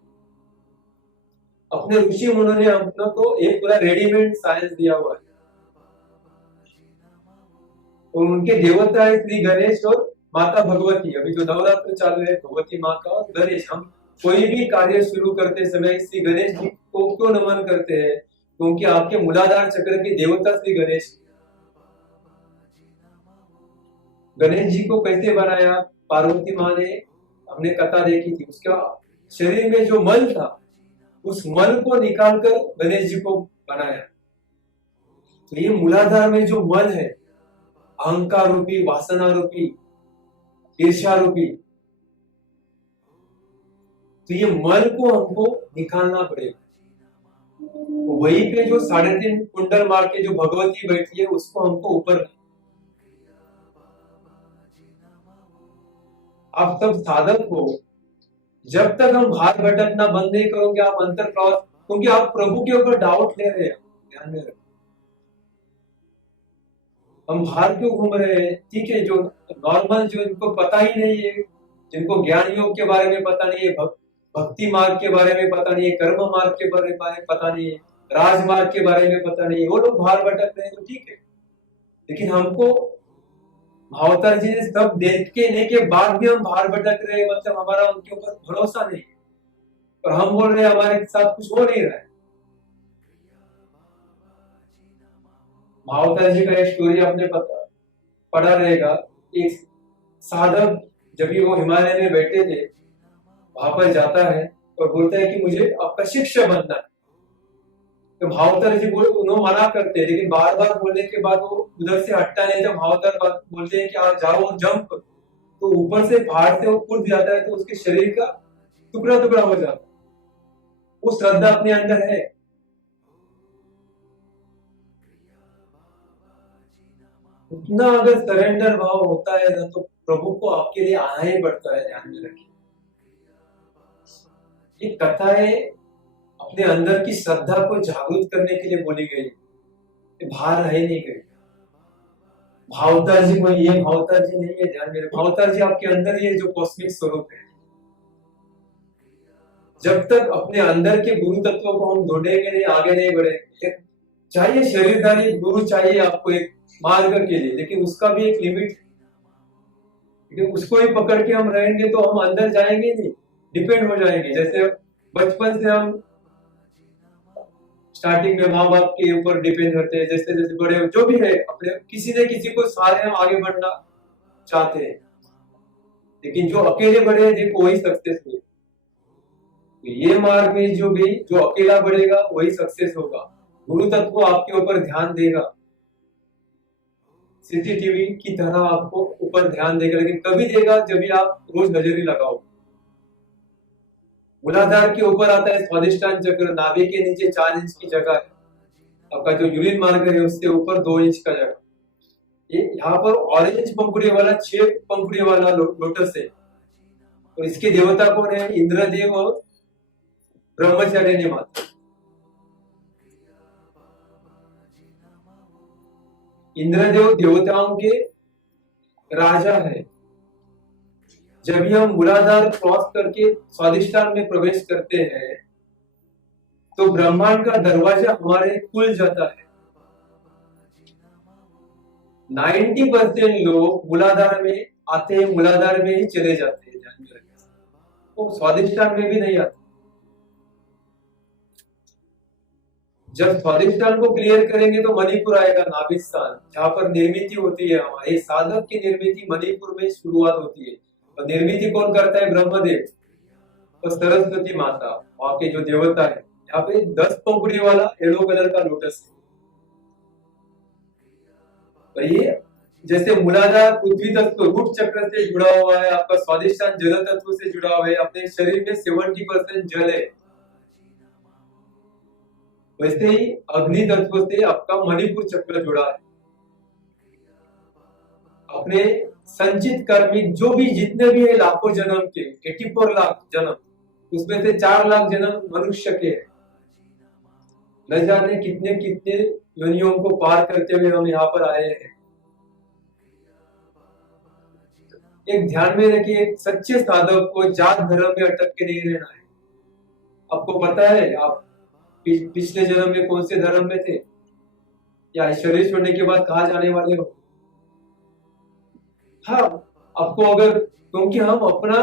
अपने ऋषि मुनों ने अपना को एक पूरा रेडीमेड साइंस दिया हुआ है। तो उनके देवता है श्री गणेश और माता भगवती। अभी जो नवरात्र चालू है, भगवती माँ का और गणेश, हम कोई भी कार्य शुरू करते समय श्री गणेश जी को क्यों नमन करते हैं? क्योंकि आपके मूलाधार चक्र के देवता श्री गणेश। गणेश जी को कैसे बनाया? पार्वती माँ ने, हमने कथा देखी थी, उसका शरीर में जो मल था उस मल को निकालकर गणेश जी को बनाया। तो ये मूलाधार में जो मल है, अहंकार रूपी, वासना रूपी, ईर्ष्या रूपी, तो ये मल को हमको निकालना पड़ेगा। वहीं पे जो 3.5 कुंडल मार के जो भगवती बैठी है उसको हमको ऊपर, आप सब साधक हो, जब तक हम भार भटकना बंद नहीं करोगे आप अंतर प्रवास, क्योंकि आप प्रभु के ऊपर डाउट ले रहे हैं। ध्यान में रखो, हम बाहर क्यों घूम रहे हैं? ठीक है, जो नॉर्मल, जो इनको पता ही नहीं है, जिनको ज्ञान योग के बारे में पता नहीं है, भक्ति मार्ग के बारे में पता नहीं है, कर्म मार्ग के बारे में पता नहीं है, राजमार्ग के बारे में पता नहीं है, वो लोग बाहर भटक रहे हैं तो ठीक है। लेकिन हमको भावतार जी ने सब देखने के बाद भी हम बाहर भटक रहे हैं, मतलब हमारा उनके ऊपर भरोसा नहीं है और हम बोल रहे हैं हमारे साथ कुछ हो नहीं रहा है। भावतार जी का एक स्टोरी आपने पढ़ा रहेगा। एक साधक जब भी वो हिमालय में बैठे थे, वहां पर जाता है और बोलता है कि मुझे आपका शिष्य बनना है। तो भावतार जी उन्होंने मना करते हैं, लेकिन बार बार बोलने के बाद वो उधर से हटता नहीं। तो भावतार बोलते हैं कि आप जाओ और जंप, तो ऊपर से पहाड़ से वो कूद जाता है तो उसके शरीर का टुकड़ा टुकड़ा हो जाता है। वो श्रद्धा अपने अंदर है। उतना अगर सरेंडर भाव होता है ना तो प्रभु को आपके लिए आना ही पड़ता है। ध्यान में रखिए, ये कथाएं अपने अंदर की श्रद्धा को जागृत करने के लिए बोली गई, बाहर रह नहीं गई। भावतार जी कोई ये भावतार जी नहीं है, ध्यान में रखिए। भावतार जी आपके अंदर ही है जो कॉस्मिक स्वरूप है। जब तक अपने अंदर के गुरु तत्वों को हम ढूंढेंगे नहीं, आगे नहीं बढ़ेंगे। चाहिए शरीरधारी गुरु चाहिए आपको एक मार्ग के लिए, लेकिन उसका भी एक लिमिट, लेकिन उसको ही पकड़ के हम रहेंगे तो हम अंदर जाएंगे नहीं, डिपेंड हो जाएंगे। जैसे बचपन से हम स्टार्टिंग में माँ बाप के ऊपर डिपेंड करते हैं, जैसे जैसे बड़े जो भी है अपने किसी न किसी को सहारे हम आगे बढ़ना चाहते हैं, लेकिन जो अकेले बढ़े हैं देखो वही सक्सेस हुए। ये मार्ग में जो अकेला बढ़ेगा वही सक्सेस होगा। गुरु तत्व आपके ऊपर ध्यान देगा, सीसीटीवी की तरह आपको ऊपर ध्यान देगा, लेकिन कभी देगा जब भी आप रोज नजरी लगाओ। मूलाधार के ऊपर आता है स्वादिष्टान चक्र, नाभि के नीचे 4 इंच की जगह है। आपका जो यूरिन मार्ग है उससे ऊपर 2 इंच का जगह। ये यहाँ पर ऑरेंज पंखुड़ी वाला 6 पंखुड़ी वाला लोटस है और इसके देवता कौन है? इंद्रदेव और ब्रह्मचार्य ने माता। इंद्रदेव देवताओं के राजा है। जब भी हम मूलाधार क्रॉस करके स्वादिष्टान में प्रवेश करते हैं तो ब्रह्मांड का दरवाजा हमारे खुल जाता है। 90% लोग मूलाधार में आते हैं, मूलाधार में ही चले जाते हैं, ध्यान में रखें, वो स्वादिष्टान में भी नहीं आते। जब स्वादिष्टान को क्लियर करेंगे तो मणिपुर आएगा, नाभि स्थान, जहां पर निर्मिति होती है। हमारे साधक की निर्मिति मणिपुर में शुरुआत होती है और निर्मिति कौन करता है? ब्रह्मदेव और सरस्वती माता, वहां के जो देवता है। यहाँ पे 10 पंखुड़ी वाला येलो कलर का लोटस है। और ये जैसे मूलाधार पृथ्वी तत्व रूट चक्र से जुड़ा हुआ है, आपका स्वादिष्टान जल तत्व से जुड़ा हुआ है, अपने शरीर में 70% जल है, वैसे ही अग्नि तत्व से आपका मणिपुर चक्र जुड़ा है। अपने संचित कर्मिक जो भी जितने भी है लाखों जन्म के 84 लाख जन्म, उसमें से 4 लाख जन्म मनुष्य के हैं। न जाने कितने कितने योनियों को पार करते हुए हम यहाँ पर आए हैं। एक ध्यान में रखिए, एक सच्चे साधक को जात धर्म में अटक के नहीं रहना है। आपको पता है आप पिछले जन्म में कौन से धर्म में थे, या शरीर छोड़ने के बाद कहाँ जाने वाले हो। हाँ, आपको अगर, क्योंकि हम अपना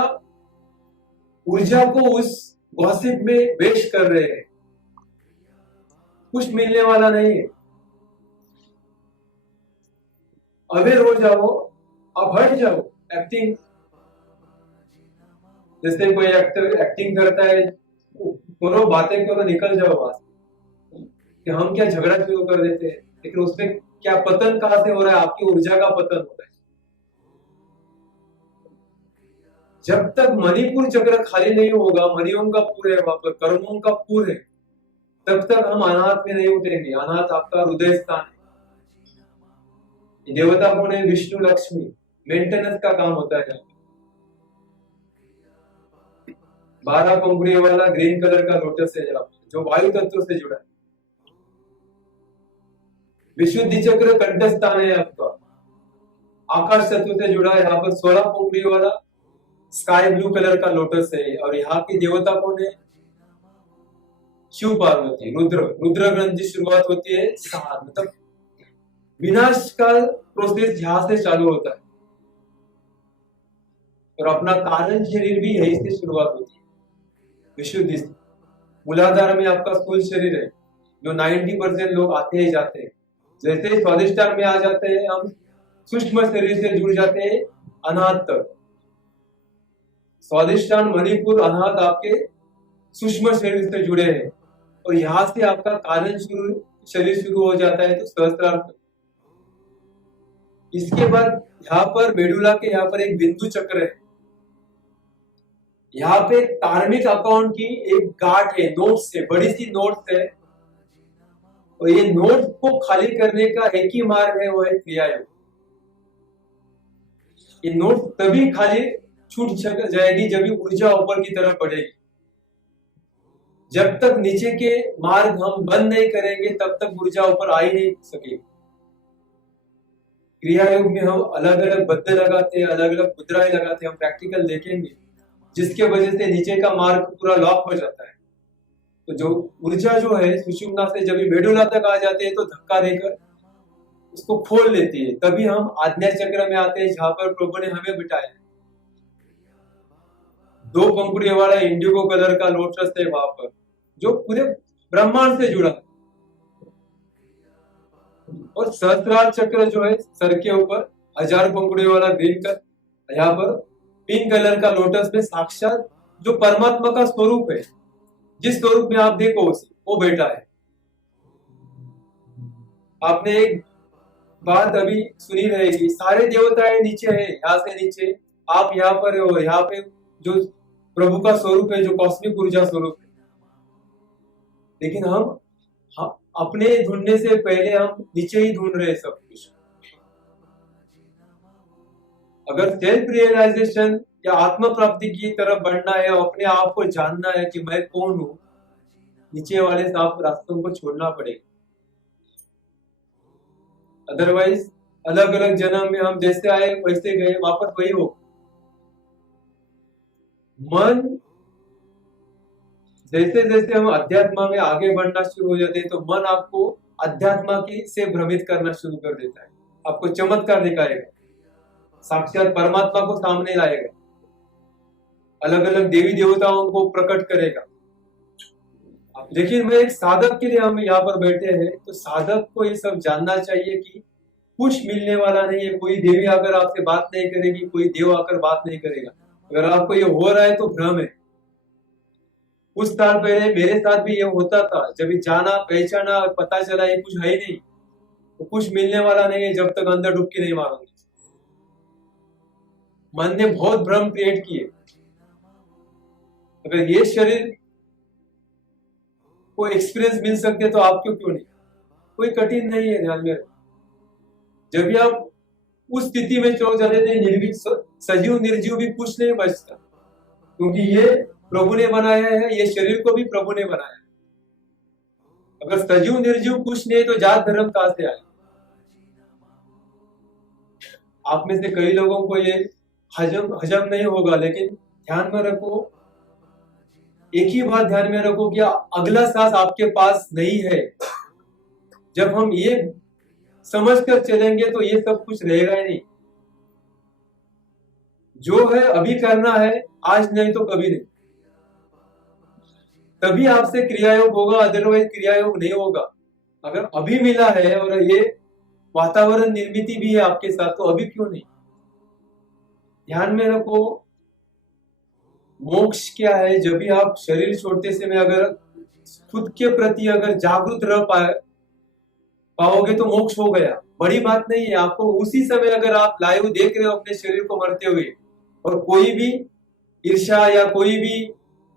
ऊर्जा को उस गॉसिप में वेस्ट कर रहे हैं, कुछ मिलने वाला नहीं है। अवेयर हो जाओ, आप हट जाओ। एक्टिंग, जैसे कोई एक्टर एक्टिंग करता है, करो बातें करो, निकल जाओ वहां से। कि हम क्या झगड़ा शुरू कर देते हैं, लेकिन उसमें क्या पतन कहां से हो रहा है, आपकी ऊर्जा का पतन हो रहा है। जब तक मणिपुर चक्र खाली नहीं होगा, मणियों का पूर है वहां पर, कर्मों का पूर है, तब तक हम अनाथ में नहीं उठेंगे। अनाथ आपका हृदय स्थान है। देवता कौन है? विष्णु लक्ष्मी, मेंटेनेंस का काम होता है। 12 पंखुड़ी वाला ग्रीन कलर का लोटस है जो वायु तत्व से जुड़ा है। विशुद्धि चक्र कंठस्थान है आपका, आकाश तत्व से जुड़ा है। यहाँ पर 16 पंखुड़ी वाला स्काई ब्लू कलर का लोटस है। और यहाँ की देवता कौन है? शिव पार्वती। रुद्र ग्रंथ की शुरुआत होती है 7, मतलब विनाश का प्रोसेस यहाँ से चालू होता है। और अपना कारण शरीर भी यही से शुरुआत होती है, विशुद्धि से। मूलाधार में आपका स्थूल शरीर है, जो 90% लोग आते ही जाते हैं। जैसे ही स्वादिष्टान में आ जाते हैं, हम सूक्ष्म शरीर से जुड़ जाते हैं अनाहत तक। स्वादिष्टान, मणिपुर, अनाहत आपके सूक्ष्म शरीर से जुड़े हैं। और यहां से आपका कारण शरीर शुरू हो जाता है, तो सहस्त्रार। इसके बाद यहाँ पर मेडुला के यहाँ पर एक बिंदु चक्र है। यहाँ पे कार्मिक अकाउंट की एक गांठ है, नोट्स है, बड़ी सी नोट्स है। और ये नोट को खाली करने का एक ही मार्ग है, वो है क्रिया योग। ये नोट तभी खाली छूट जाएगी जब ऊर्जा ऊपर की तरफ बढ़ेगी। जब तक नीचे के मार्ग हम बंद नहीं करेंगे, तब तक ऊर्जा ऊपर आ ही नहीं सकेगी। क्रिया योग में हम अलग अलग बद्दे लगाते हैं, अलग अलग मुद्राएं लगाते हैं, हम प्रैक्टिकल देखेंगे, जिसके वजह से नीचे का मार्ग पूरा लॉक हो जाता है। तो जो ऊर्जा जो है सुषुम्ना से जब मेडुला तक आ जाते हैं, तो धक्का देकर उसको खोल लेती है। तभी हम आज्ञा चक्र में आते हैं, जहां पर प्रभु ने हमें बिठाया। 2 पंखुड़ी वाला इंडिगो कलर का लोटस है वहां पर, जो पूरे ब्रह्मांड से जुड़ा है। और सहस्त्रार चक्र जो है सर के ऊपर 1000 पंखुड़ी वाला ग्रीन का, यहाँ पर पिंक कलर का लोटस में साक्षात जो परमात्मा का स्वरूप है, जिस स्वरूप में आप देखो उसे, वो बैठा है। आपने एक बात अभी सुनी रहेगी, सारे देवताएं नीचे है, यहाँ से नीचे आप यहाँ पर हो। यहाँ पे जो प्रभु का स्वरूप है, जो कॉस्मिक ऊर्जा स्वरूप है। लेकिन हम अपने ढूंढने से पहले हम नीचे ही ढूंढ रहे हैं सब कुछ। अगर सेल्फ रियलाइजेशन या आत्म प्राप्ति की तरफ बढ़ना है, अपने आप को जानना है कि मैं कौन हूं, नीचे वाले साफ रास्तों को छोड़ना पड़ेगा। अदरवाइज अलग अलग जन्म में हम जैसे आए वैसे गए, वापस वही हो। मन जैसे जैसे हम अध्यात्म में आगे बढ़ना शुरू हो जाते हैं, तो मन आपको अध्यात्म की से भ्रमित करना शुरू कर देता है। आपको चमत्कार दिखाएगा, साक्षात परमात्मा को सामने लाएगा, अलग अलग देवी देवताओं को प्रकट करेगा। लेकिन मैं एक साधक के लिए हम यहाँ पर बैठे हैं, तो साधक को ये सब जानना चाहिए कि कुछ मिलने वाला नहीं है। कोई देवी आकर आपसे बात नहीं करेगी, कोई देव आकर बात नहीं करेगा। अगर आपको ये हो रहा है तो भ्रम है। कुछ साल पहले मेरे साथ भी ये होता था, जब जाना पहचाना पता चला ये कुछ है ही नहीं, तो कुछ मिलने वाला नहीं है जब तक अंदर डुबकी नहीं मारोगे। मन ने बहुत भ्रम क्रिएट किए। अगर ये शरीर को एक्सपीरियंस मिल सकते तो आपको क्यों नहीं? कोई कठिन नहीं है, ध्यान में रखो। जब भी आप उस स्थिति में चले जाते थे, निर्जीव सजीव निर्जीव भी कुछ नहीं बचता, क्योंकि ये प्रभु ने बनाया है, ये शरीर को भी प्रभु ने बनाया है। अगर सजीव निर्जीव कुछ नहीं तो जात धर्म कहां से आए? आप में से कई लोगों को ये हजम नहीं होगा, लेकिन ध्यान में रखो, एक ही बात ध्यान में रखो कि अगला सांस आपके पास नहीं है। जब हम ये समझ कर चलेंगे तो ये सब कुछ रहेगा ही नहीं। जो है अभी करना है, आज नहीं तो कभी नहीं। तभी आपसे क्रियायोग होगा, अदरवाइज क्रियायोग नहीं होगा। अगर अभी मिला है और ये वातावरण निर्मित भी है आपके साथ, तो अभी क्यों नहीं? ध्यान में रखो, मोक्ष क्या है? जब भी आप शरीर छोड़ते समय अगर खुद के प्रति अगर जागरूक रह पाओगे तो मोक्ष हो गया। बड़ी बात नहीं है। आपको उसी समय अगर आप लाइव देख रहे हो अपने शरीर को मरते हुए, और कोई भी ईर्ष्या या कोई भी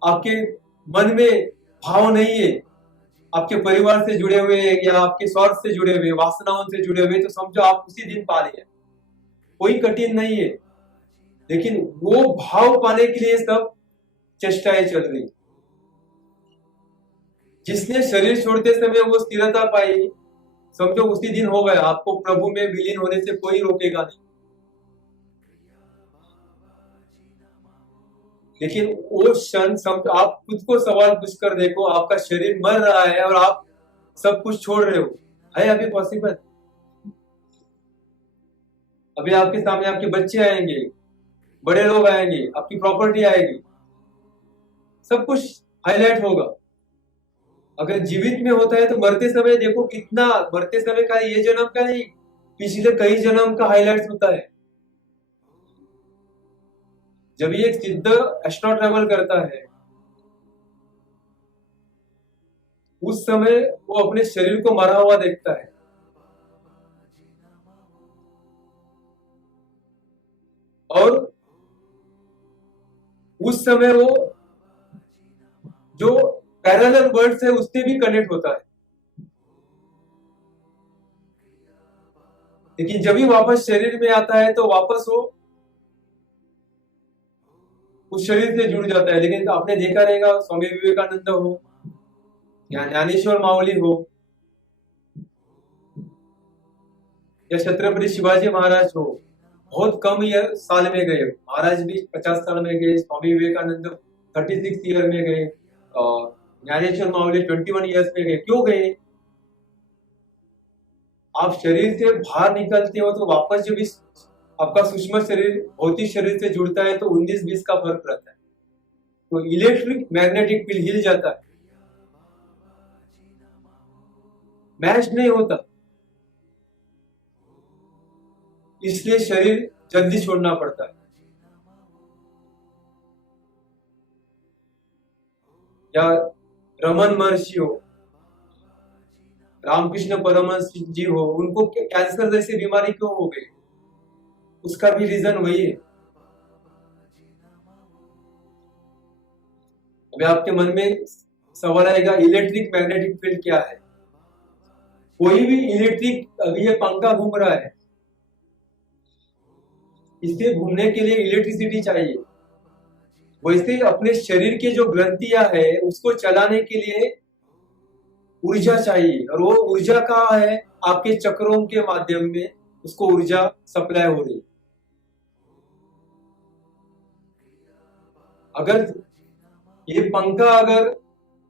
आपके मन में भाव नहीं है, आपके परिवार से जुड़े हुए या आपके स्वार्थ से जुड़े हुए, वासनाओं से जुड़े हुए, तो समझो आप उसी दिन पा लिए। कोई कठिन नहीं है, लेकिन वो भाव पाने के लिए सब चेष्टाएं चल रही। जिसने शरीर छोड़ते समय वो स्थिरता पाई, समझो उसी दिन हो गया। आपको प्रभु में विलीन होने से कोई रोकेगा नहीं। लेकिन वो क्षण आप खुद को सवाल पूछ कर देखो, आपका शरीर मर रहा है और आप सब कुछ छोड़ रहे हो, है अभी पॉसिबल? अभी आपके सामने आपके बच्चे आएंगे, बड़े लोग आएंगे, आपकी प्रॉपर्टी आएगी, सब कुछ हाईलाइट होगा। अगर जीवित में होता है तो मरते समय देखो कितना, मरते समय का ये जन्म का नहीं, पिछले कई जन्म का हाईलाइट होता है। जब ये सिद्ध एस्ट्रो ट्रेवल करता है, उस समय वो अपने शरीर को मरा हुआ देखता है। और उस समय वो जो पैरेलल वर्ल्ड्स है उससे भी कनेक्ट होता है। लेकिन जब भी वापस शरीर में आता है तो वापस वो उस शरीर से जुड़ जाता है। लेकिन आपने देखा रहेगा, स्वामी विवेकानंद हो या ज्ञानेश्वर माऊली हो या छत्रपति शिवाजी महाराज हो, बहुत कम साल में गए। महाराज भी 50 साल में गए, स्वामी विवेकानंद 36 ईयर में गए, और ज्ञानेश्वर माऊली 21 ईयर्स में गए। क्यों गए? आप शरीर से बाहर निकलते हो तो वापस जब इस आपका सूक्ष्म शरीर भौतिक शरीर से जुड़ता है तो 19-20 का फर्क रहता है। तो इलेक्ट्रिक मैग्नेटिक फील्ड हिल जाता है, मैच नहीं होता। इसलिए शरीर जल्दी छोड़ना पड़ता है। या रमन महर्षि हो, रामकृष्ण परमहंस जी हो, उनको कैंसर जैसी बीमारी क्यों हो गई? उसका भी रीजन वही है। अभी आपके मन में सवाल आएगा, इलेक्ट्रिक मैग्नेटिक फील्ड क्या है? कोई भी इलेक्ट्रिक, अभी ये पंखा घूम रहा है, इसे घूमने के लिए इलेक्ट्रिसिटी चाहिए। वैसे अपने शरीर के जो ग्रंथियां है उसको चलाने के लिए ऊर्जा चाहिए, और वो ऊर्जा कहाँ है? आपके चक्रों के माध्यम में उसको ऊर्जा सप्लाई हो रही। अगर ये पंखा अगर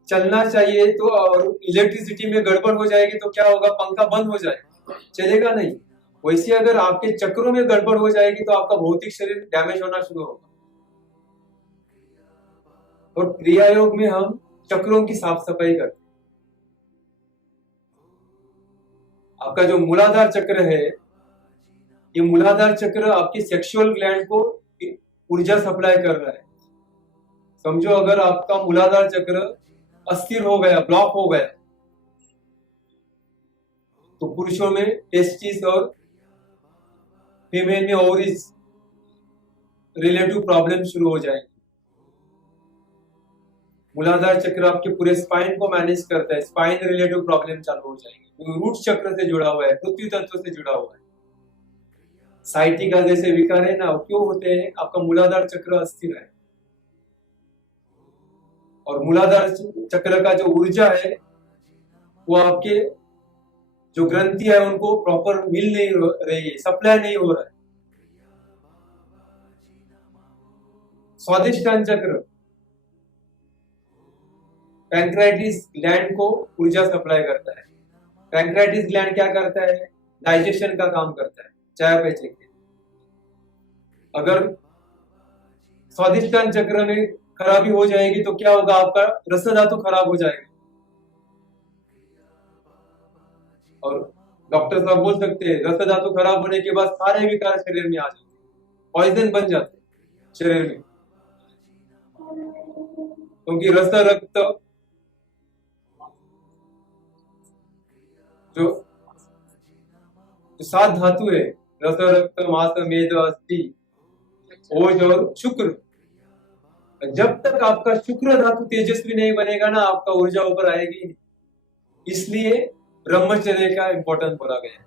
चलना चाहिए तो और इलेक्ट्रिसिटी में गड़बड़ हो जाएगी तो क्या होगा? पंखा बंद हो जाएगा, चलेगा नहीं। वैसे अगर आपके चक्रों में गड़बड़ हो जाएगी तो आपका भौतिक शरीर डैमेज होना शुरू होगा। और क्रिया योग में हम चक्रों की साफ सफाई करते हैं। आपका जो मूलाधार चक्र है, ये मूलाधार चक्र आपके सेक्सुअल ग्लैंड को ऊर्जा सप्लाई कर रहा है। समझो अगर आपका मूलाधार चक्र अस्थिर हो गया, ब्लॉक हो गया, तो पुरुषों में टेस्टिस और फीमेल में ओवरीज रिलेटिव प्रॉब्लम शुरू हो जाएंगे। मूलाधार चक्र आपके पूरे स्पाइन को मैनेज करता है, स्पाइन रिलेटिव प्रॉब्लम चालू हो जाएंगे। तो रूट चक्र से जुड़ा हुआ है, पृथ्वी तत्व से जुड़ा हुआ है। साइटिका जैसे विकार है ना, वो क्यों होते हैं? आपका मूलाधार चक्र अस्थिर है, और मूलाधार चक्र का जो ऊर्जा है वो आपके जो ग्रंथि है उनको प्रॉपर मिल नहीं रही है, सप्लाई नहीं हो रहा है। स्वादिष्टान चक्र पैंक्राइटिस ग्लैंड को ऊर्जा सप्लाई करता है। पैंक्राइटिस ग्लैंड क्या करता है? डाइजेशन का काम करता है, चाय पे चेक। अगर स्वादिष्टान चक्र में खराबी हो जाएगी तो क्या होगा? आपका रस धातु खराब हो जाएगा, और डॉक्टर साहब बोल सकते हैं रस धातु खराब होने के बाद सारे विकार शरीर में आ जाते हैं, पॉइजन बन जाते हैं शरीर में, क्योंकि रस रक्त जो 7 धातु है, रस रक्त मांस मेद अस्थि ओज और शुक्र, जब तक आपका शुक्र धातु तेजस्वी नहीं बनेगा ना, आपका ऊर्जा ऊपर आएगी नहीं। इसलिए ब्रह्मचर्य का इंपॉर्टेंस बोला गया है।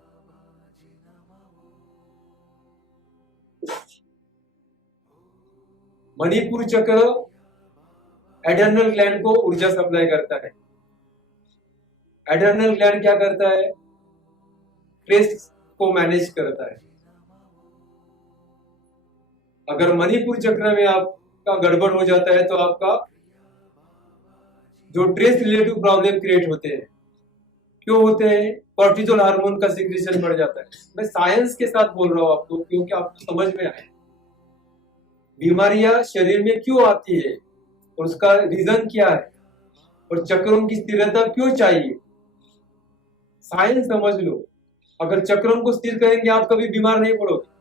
मणिपुर चक्र एडर्नल ग्लैंड को ऊर्जा सप्लाई करता है। एडर्नल ग्लैंड क्या करता है? स्ट्रेस को मैनेज करता है। अगर मणिपुर चक्र में आपका गड़बड़ हो जाता है तो आपका जो स्ट्रेस रिलेटिव प्रॉब्लम क्रिएट होते हैं, क्यों होते हैं? कॉर्टिजोल हार्मोन का सिक्रेशन बढ़ जाता है। मैं साइंस के साथ बोल रहा हूं आपको, क्योंकि आपको समझ में आए बीमारियां शरीर में क्यों आती है और उसका रीजन क्या है, और चक्रों की स्थिरता क्यों चाहिए। साइंस समझ लो। अगर चक्रों को स्थिर करेंगे आप कभी बीमार नहीं पड़ोगे,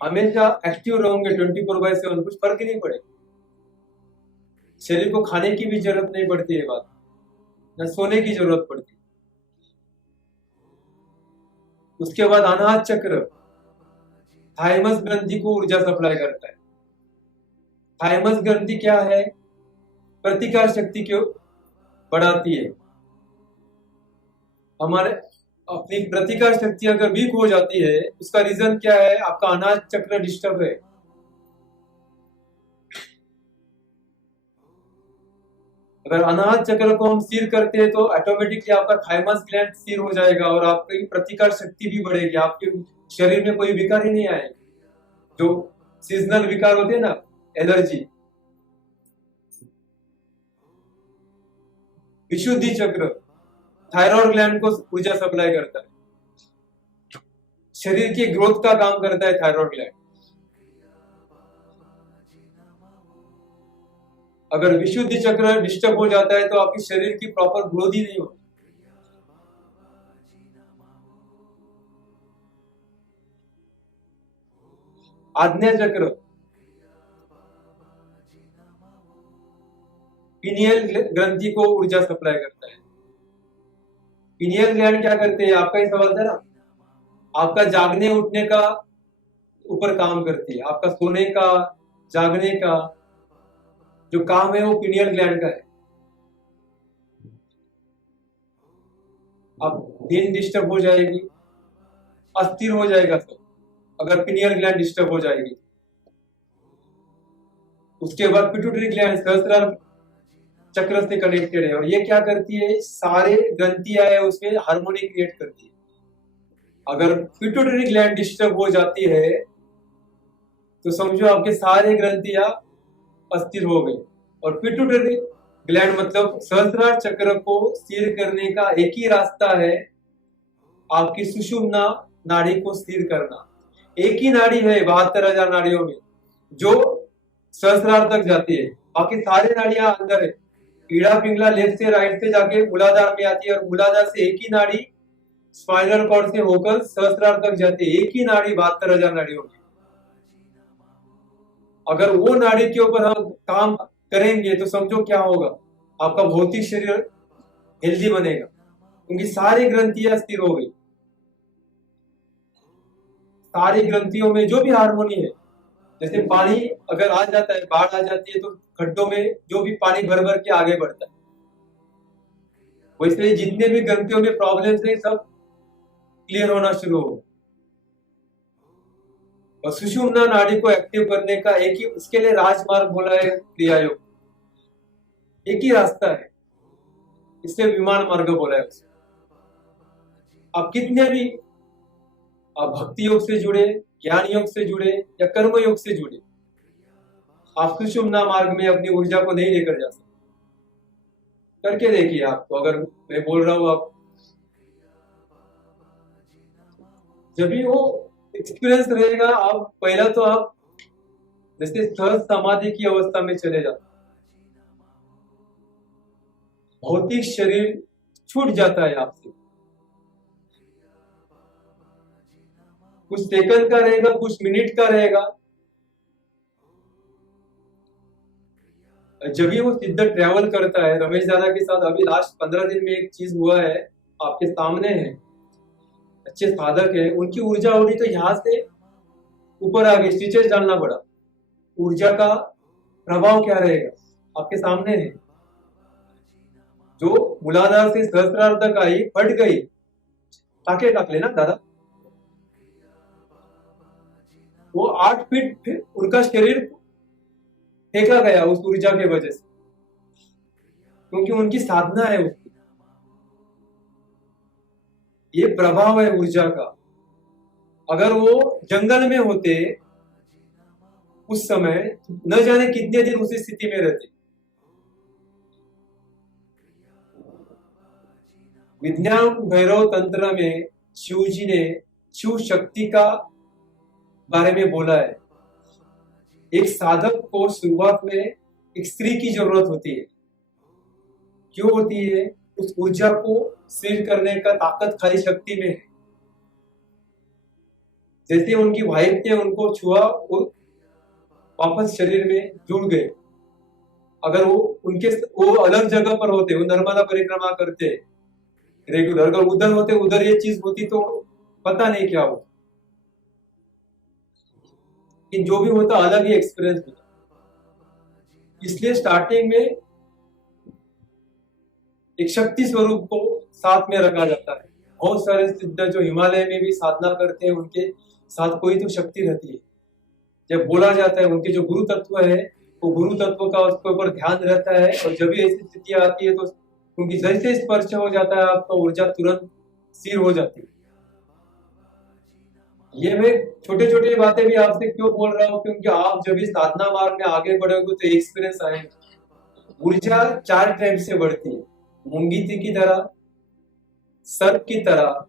हमेशा एक्टिव रहोगे 24/7, कुछ फर्क नहीं पड़ेगा। शरीर को खाने की भी जरूरत नहीं पड़ती है, बात न सोने की जरूरत पड़ती। उसके बाद अनाहत चक्र थाइमस ग्रंथि को ऊर्जा सप्लाई करता है। थाइमस ग्रंथि क्या है? प्रतिकार शक्ति को बढ़ाती है। हमारे अपनी प्रतिकार शक्ति अगर वीक हो जाती है, उसका रीजन क्या है? आपका अनाहत चक्र डिस्टर्ब है। अगर अनाहत चक्र को हम स्थिर करते हैं तो ऑटोमेटिकली आपका थाइमस ग्लैंड स्थिर हो जाएगा और आपकी प्रतिकार शक्ति भी बढ़ेगी। आपके शरीर में कोई विकार ही नहीं आएगा। जो सीजनल विकार होते हैं ना, एलर्जी। विशुद्धि चक्र थायराइड ग्लैंड को ऊर्जा सप्लाई करता है। शरीर की ग्रोथ का काम करता है थायराइड ग्लैंड। अगर विशुद्धि चक्र डिस्टर्ब हो जाता है तो आपके शरीर की प्रॉपर ग्रोथ ही नहीं होती। आज्ञा चक्र पीनियल ग्रंथि को ऊर्जा सप्लाई करता है। पीनियल ग्लैंड क्या करते हैं? आपका ही सवाल था ना, आपका जागने उठने का ऊपर काम करती है। आपका सोने का, जागने का जो काम है वो पीनियल ग्लैंड का है। अब नींद डिस्टर्ब हो जाएगी, अस्थिर हो जाएगा सब, अगर पीनियल ग्लैंड डिस्टर्ब हो जाएगी। उसके बाद पिट्यूटरी ग्लैंड सहस्त्रार चक्र से कनेक्टेड है, और ये क्या करती है? सारे ग्रंथियां है उसमें हार्मोनी क्रिएट करती है। अगर पिट्यूटरी ग्लैंड डिस्टर्ब हो जाती है तो समझो आपके सारे ग्रंथियां अस्थिर हो गई। और पिट्यूटरी ग्लैंड मतलब सहस्त्रार चक्र को स्थिर करने का एक ही रास्ता है, आपकी सुषुम्ना नाड़ी को स्थिर करना। एक ही नाड़ी है 72,000 नाड़ियों में जो सहस्त्रार तक जाती है, बाकी सारे नाड़ियां अंदर है। ईड़ा पिंगला लेफ्ट से राइट से जाके मूलाधार में आती है, और मूलाधार से एक ही नाड़ी स्पाइनल कॉर्ड से होकर सहस्त्रार तक जाती है। एक ही नाड़ी 72,000 नाड़ियों में। अगर वो नाड़ी के ऊपर हम काम करेंगे तो समझो क्या होगा, आपका भौतिक शरीर हेल्दी बनेगा। उनकी सारी ग्रंथियां स्थिर हो गई। सारी ग्रंथियों में जो भी हार्मोनी है, जैसे पानी अगर आ जाता है, बाढ़ आ जाती है, तो खड्डों में जो भी पानी भर भर के आगे बढ़ता है, वैसे ही जितने भी ग्रंथियों में प्रॉब्लम्स है सब क्लियर होना शुरू हो। और सुषुम्ना नाड़ी को एक्टिव करने का एक ही, उसके लिए राजमार्ग बोला है क्रिया योग, एक ही रास्ता है, इसलिए विमान मार्ग बोला है उसे। आप कितने भी आप भक्ति योग से जुड़े, ज्ञान योग से जुड़े या कर्म योग से जुड़े, आप सुषुम्ना मार्ग में अपनी ऊर्जा को नहीं लेकर जा सकते। करके देखिए आपको, अगर मैं बोल रहा हूं आप जब भी वो एक्सपीरियंस रहेगा, आप पहला तो आप जैसे सहज समाधि की अवस्था में चले जाते, भौतिक शरीर छूट जाता है आपसे, कुछ सेकंड का रहेगा, कुछ मिनट का रहेगा। जब भी वो सिद्ध ट्रैवल करता है रमेश दादा के साथ, अभी लास्ट 15 दिन में एक चीज हुआ है, आपके सामने है, अच्छे साधक है, उनकी ऊर्जा उड़ी तो यहां से ऊपर आ गई, स्टिचेस डालना पड़ा। ऊर्जा का प्रभाव क्या रहेगा आपके सामने है। जो मूलाधार से सहस्त्रार तक आई, फट गई, टाके टाकले ना दादा, वो 8 फीट उनका शरीर फेंका गया उस ऊर्जा के वजह से, क्योंकि उनकी साधना है उसकी। ये प्रभाव है ऊर्जा का। अगर वो जंगल में होते उस समय, न जाने कितने दिन उसी स्थिति में रहते। विज्ञान भैरव तंत्र में शिव जी ने शिव शक्ति का बारे में बोला है। एक साधक को शुरुआत में एक स्त्री की जरूरत होती है। क्यों होती है? उस ऊर्जा को स्थिर करने का ताकत खाली शक्ति में है। जैसे उनकी वाइफ ने उनको छुआ, वो वापस शरीर में जुड़ गए। अगर वो अलग जगह पर होते, वो नर्मदा परिक्रमा करते रेगुलर, अगर उधर होते, उधर ये चीज होती तो पता नहीं क्या होता। कि जो भी होता अलग ही एक्सपीरियंस होता। इसलिए स्टार्टिंग में एक शक्ति स्वरूप को साथ में रखा जाता है। बहुत सारे सिद्ध जो हिमालय में भी साधना करते हैं, उनके साथ कोई तो शक्ति रहती है। जब बोला जाता है उनके जो गुरु तत्व है, वो गुरु तत्व का उसके ऊपर ध्यान रहता है, और जब भी ऐसी स्थिति आती है तो क्योंकि जैसे स्पर्श हो जाता है आपका ऊर्जा तुरंत स्थिर हो जाती है। ये मैं छोटे छोटे बातें भी आपसे क्यों बोल रहा हूँ, क्योंकि आप जब भी साधना मार्ग में आगे बढ़ोगे तो एक्सपीरियंस आएगा। ऊर्जा 4 टाइप से बढ़ती है, मूंगीती की तरह, सर्प की तरह,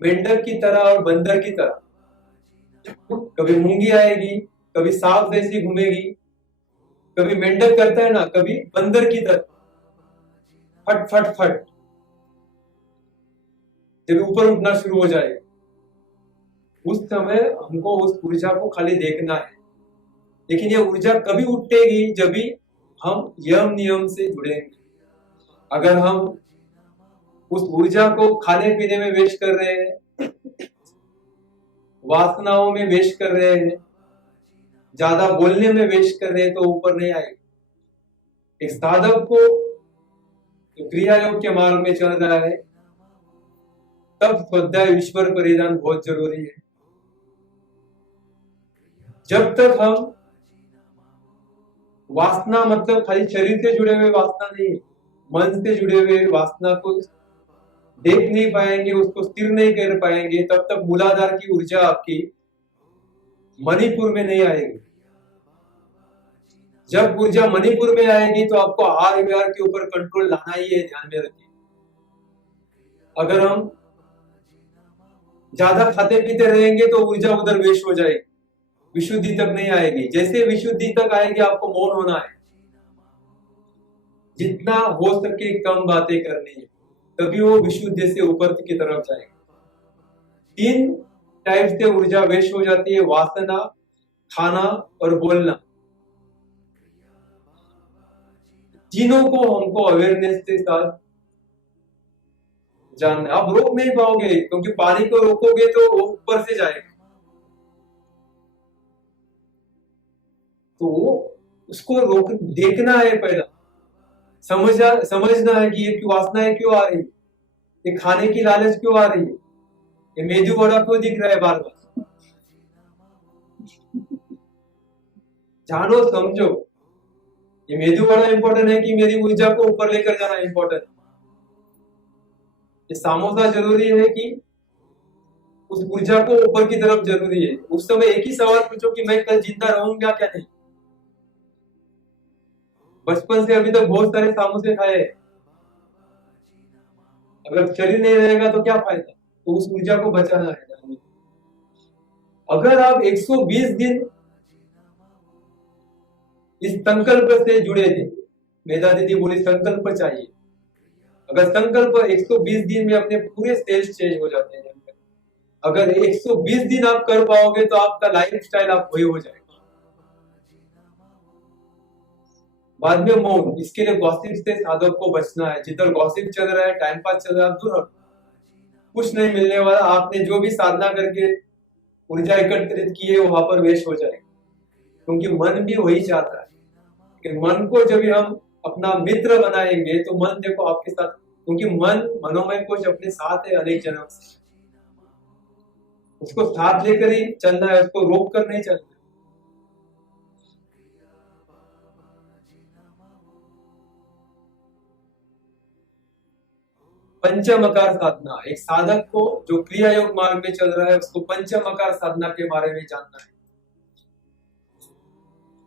मेंढक की तरह और बंदर की तरह। कभी मूंगी आएगी, कभी सांप जैसी घूमेगी, कभी मेंढक करता है ना, कभी बंदर की तरह फट फट फट, जब ऊपर उठना शुरू हो जाएगा उस समय हमको उस ऊर्जा को खाली देखना है। लेकिन ये ऊर्जा कभी उठेगी जब भी हम यम नियम से जुड़ेंगे। अगर हम उस ऊर्जा को खाने पीने में वेस्ट कर रहे हैं, वासनाओं में वेस्ट कर रहे हैं, ज्यादा बोलने में वेस्ट कर रहे हैं, तो ऊपर नहीं आएगा। एक साधक को क्रिया योग के मार्ग में चल रहा है, तब स्वाध्याय ईश्वर परिधान बहुत जरूरी है। जब तक हम वासना, मतलब खाली शरीर से जुड़े हुए वासना नहीं, मन से जुड़े हुए वासना को देख नहीं पाएंगे, उसको स्थिर नहीं कर पाएंगे, तब तक मूलाधार की ऊर्जा आपकी मणिपुर में नहीं आएगी। जब ऊर्जा मणिपुर में आएगी तो आपको आहार विहार के ऊपर कंट्रोल लाना ही है, ध्यान में रखिए। अगर हम ज्यादा खाते पीते रहेंगे तो ऊर्जा उधर वेस्ट हो जाएगी, विशुद्धि तक नहीं आएगी। जैसे विशुद्धि तक आएगी आपको मौन होना है, जितना हो सके कम बातें करनी है, तभी वो विशुद्धि से ऊपर की तरफ जाएगी। 3 टाइप से ऊर्जा वेस्ट हो जाती है, वासना, खाना और बोलना। तीनों को हमको अवेयरनेस के साथ जानना है। आप रोक नहीं पाओगे, क्योंकि पानी को रोकोगे तो वो ऊपर से जाएगा। तो उसको रोक देखना है, पहला समझना है कि ये क्यों वासनाएं क्यों आ रही है, ये खाने की लालच क्यों आ रही है, ये मेदू वड़ा क्यों दिख रहा है बार बार। जानो, समझो, ये मेदू वड़ा इंपॉर्टेंट है कि मेरी ऊर्जा को ऊपर लेकर जाना इंपॉर्टेंट। ये समोसा जरूरी है कि उस ऊर्जा को ऊपर की तरफ जरूरी है। उस समय एक ही सवाल पूछो कि मैं कल जिंदा रहूंगा क्या नहीं। बचपन से अभी तक बहुत सारे समोसे खाए, अगर शरीर नहीं रहेगा तो क्या फायदा। तो उस ऊर्जा को बचाना है। अगर आप 120 दिन इस संकल्प से जुड़े थे, मेधा दीदी बोली संकल्प चाहिए। अगर संकल्प 120 दिन में अपने पूरे सेल्स चेंज हो जाते हैं, अगर 120 दिन आप कर पाओगे तो आपका लाइफ स्टाइल आप वही हो जाएगा। बाद में मौन, इसके लिए गॉसिप से साधक को बचना है। जिधर गॉसिप चल रहा है, टाइम पास चल रहा है, दूर हटो। कुछ नहीं मिलने वाला। आपने जो भी साधना करके ऊर्जा एकत्रित की है वहां पर वेस्ट हो जाएगा, क्योंकि मन भी वही चाहता है कि मन को जब हम अपना मित्र बनाएंगे तो मन देखो आपके साथ, क्योंकि मन मनोमय कोश अपने साथ है अनेक जन्म से। उसको साथ लेकर ही चलना है, उसको रोक कर नहीं चलना। पंचम आकार साधना, एक साधक को जो क्रिया योग मार्ग में चल रहा है उसको पंचम आकार साधना के बारे में जानना है।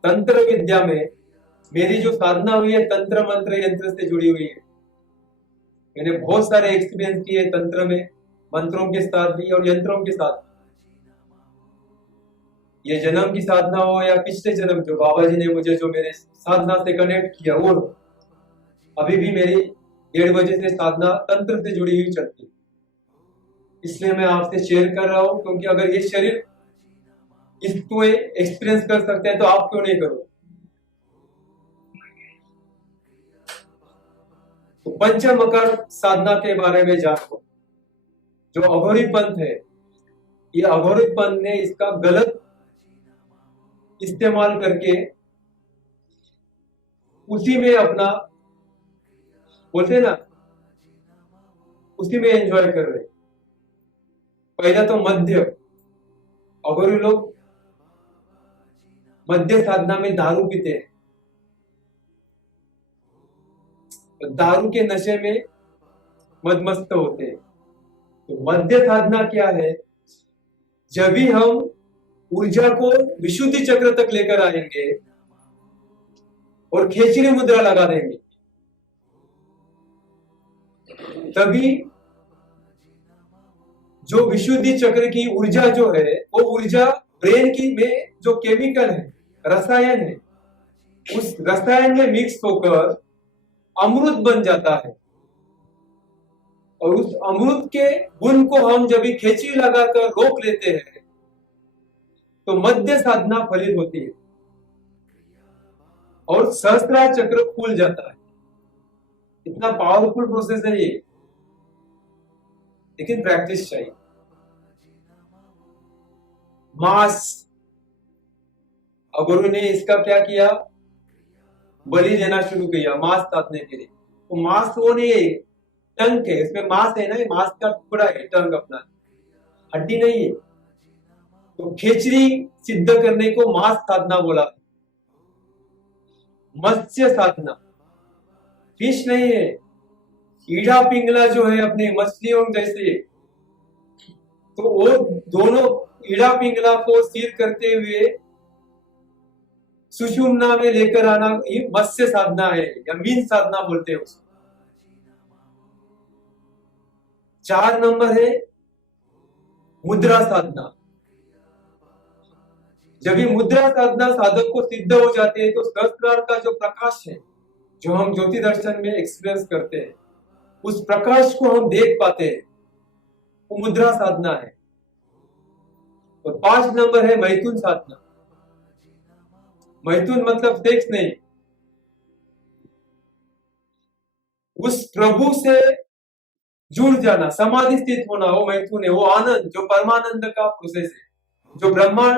तंत्र विद्या में मेरी जो साधना हुई है तंत्र मंत्र यंत्र से जुड़ी हुई है। मैंने बहुत सारे एक्सपीरियंस किए तंत्र में, मंत्रों के साथ भी और यंत्रों के साथ। ये जन्म की साधना हो या पिछले जन्म जो बाबा जी ने मुझे जो मेरे साधना से कनेक्ट किया वो, अभी भी मेरी 1:30 बजे से साधना तंत्र से जुड़ी हुई चलती है। इसलिए मैं आपसे शेयर कर रहा हूं, क्योंकि अगर ये शरीर इसको एक्सपीरियंस कर सकते हैं तो आप क्यों नहीं करो। तो पंचम आकार साधना के बारे में जानो। जो अघोरी पंथ है, ये अघोरी पंथ ने इसका गलत इस्तेमाल करके उसी में अपना बोलते ना, उसी में एंजॉय कर रहे। पहला तो मध्य, अघोरी लोग मध्य साधना में दारू पीते हैं, तो दारू के नशे में मदमस्त होते हैं। तो मध्य साधना क्या है, जब भी हम ऊर्जा को विशुद्धि चक्र तक लेकर आएंगे और खेचरी मुद्रा लगा देंगे, तभी जो विशुद्धि चक्र की ऊर्जा जो है वो ऊर्जा ब्रेन की में जो केमिकल है, रसायन है, उस रसायन में मिक्स होकर अमृत बन जाता है। और उस अमृत के गुण को हम जब भी खेचरी लगाकर रोक लेते हैं तो मध्य साधना फलित होती है और सहस्त्रार चक्र खुल जाता है। इतना पावरफुल प्रोसेस है ये, लेकिन प्रैक्टिस चाहिए। मांस, अगुरु ने इसका क्या किया, बलि देना शुरू किया मांस काटने के लिए। तो मांस वो नहीं है, टंग है, इसमें मांस है ना, मांस का टुकड़ा है, टंग अपना, हड्डी नहीं है। तो खेचरी सिद्ध करने को मांस साधना बोला। मत्स्य साधना, फिश नहीं है, ईड़ा पिंगला जो है अपने मछलियों जैसे, तो वो दोनों ईड़ा पिंगला को स्थिर करते हुए सुषुम्ना में लेकर आना, ये मत्स्य साधना है या मीन साधना बोलते हैं उसको। 4 नंबर है मुद्रा साधना। जब ये मुद्रा साधना साधक को सिद्ध हो जाती है तो सहस्त्रार का जो प्रकाश है, जो हम ज्योति दर्शन में एक्सपीरियंस करते हैं, उस प्रकाश को हम देख पाते हैं, वो मुद्रा साधना है। और 5 नंबर है मैथुन साधना। मैथुन मतलब सेक्स नहीं, उस प्रभु से जुड़ जाना, समाधि स्थित होना, वो मैथुन है, वो आनंद जो परमानंद का प्रोसेस है, जो ब्रह्मा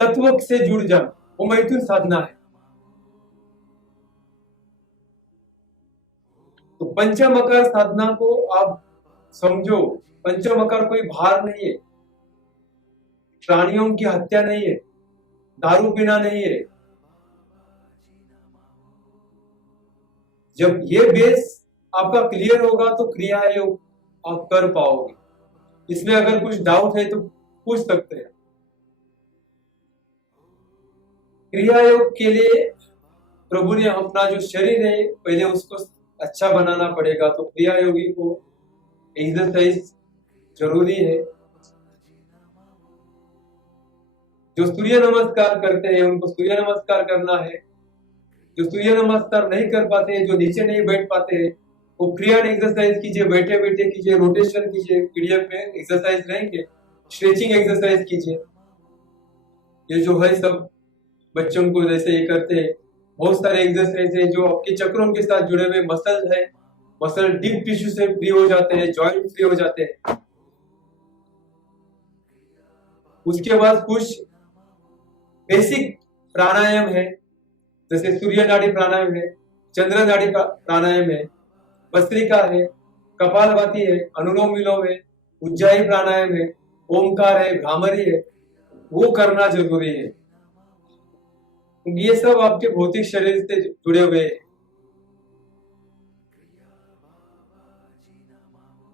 तत्व से जुड़ जाना, वो मैथुन साधना है। तो पंचमकार साधना को आप समझो, पंचमकार कोई भार नहीं है, प्राणियों की हत्या नहीं है, दारू पीना नहीं है। जब ये बेस आपका क्लियर होगा तो क्रिया योग आप कर पाओगे। इसमें अगर कुछ डाउट है तो पूछ सकते हैं। क्रिया योग के लिए प्रभु ने अपना जो शरीर है पहले उसको अच्छा बनाना पड़ेगा, तो क्रिया योगी को एक्सरसाइज जरूरी है। जो सूर्य नमस्कार करते हैं उनको सूर्य नमस्कार करना है, जो सूर्य नमस्कार नहीं कर पाते हैं, जो नीचे नहीं बैठ पाते हैं, वो फ्री हैंड एक्सरसाइज कीजिए, बैठे बैठे कीजिए, रोटेशन कीजिए, पीडीएफ में एक्सरसाइज रहेंगे, स्ट्रेचिंग एक्सरसाइज कीजिए। ये जो है सब बच्चों को जैसे ये करते हैं, बहुत सारे एक्सरसाइज है जो आपके चक्रों के साथ जुड़े हुए मसल है, मसल डीप टिश्यू से फ्री हो जाते हैं, जॉइंट फ्री हो जाते हैं। उसके बाद कुछ बेसिक प्राणायाम है, जैसे सूर्य नाड़ी प्राणायाम है, चंद्र नाड़ी प्राणायाम है, भस्त्रिका है, कपालभाति है, अनुलोम विलोम है, उज्जाई प्राणायाम है, ओमकार है, भ्रामरी है, वो करना जरूरी है। ये सब आपके भौतिक शरीर से जुड़े हुए हैं।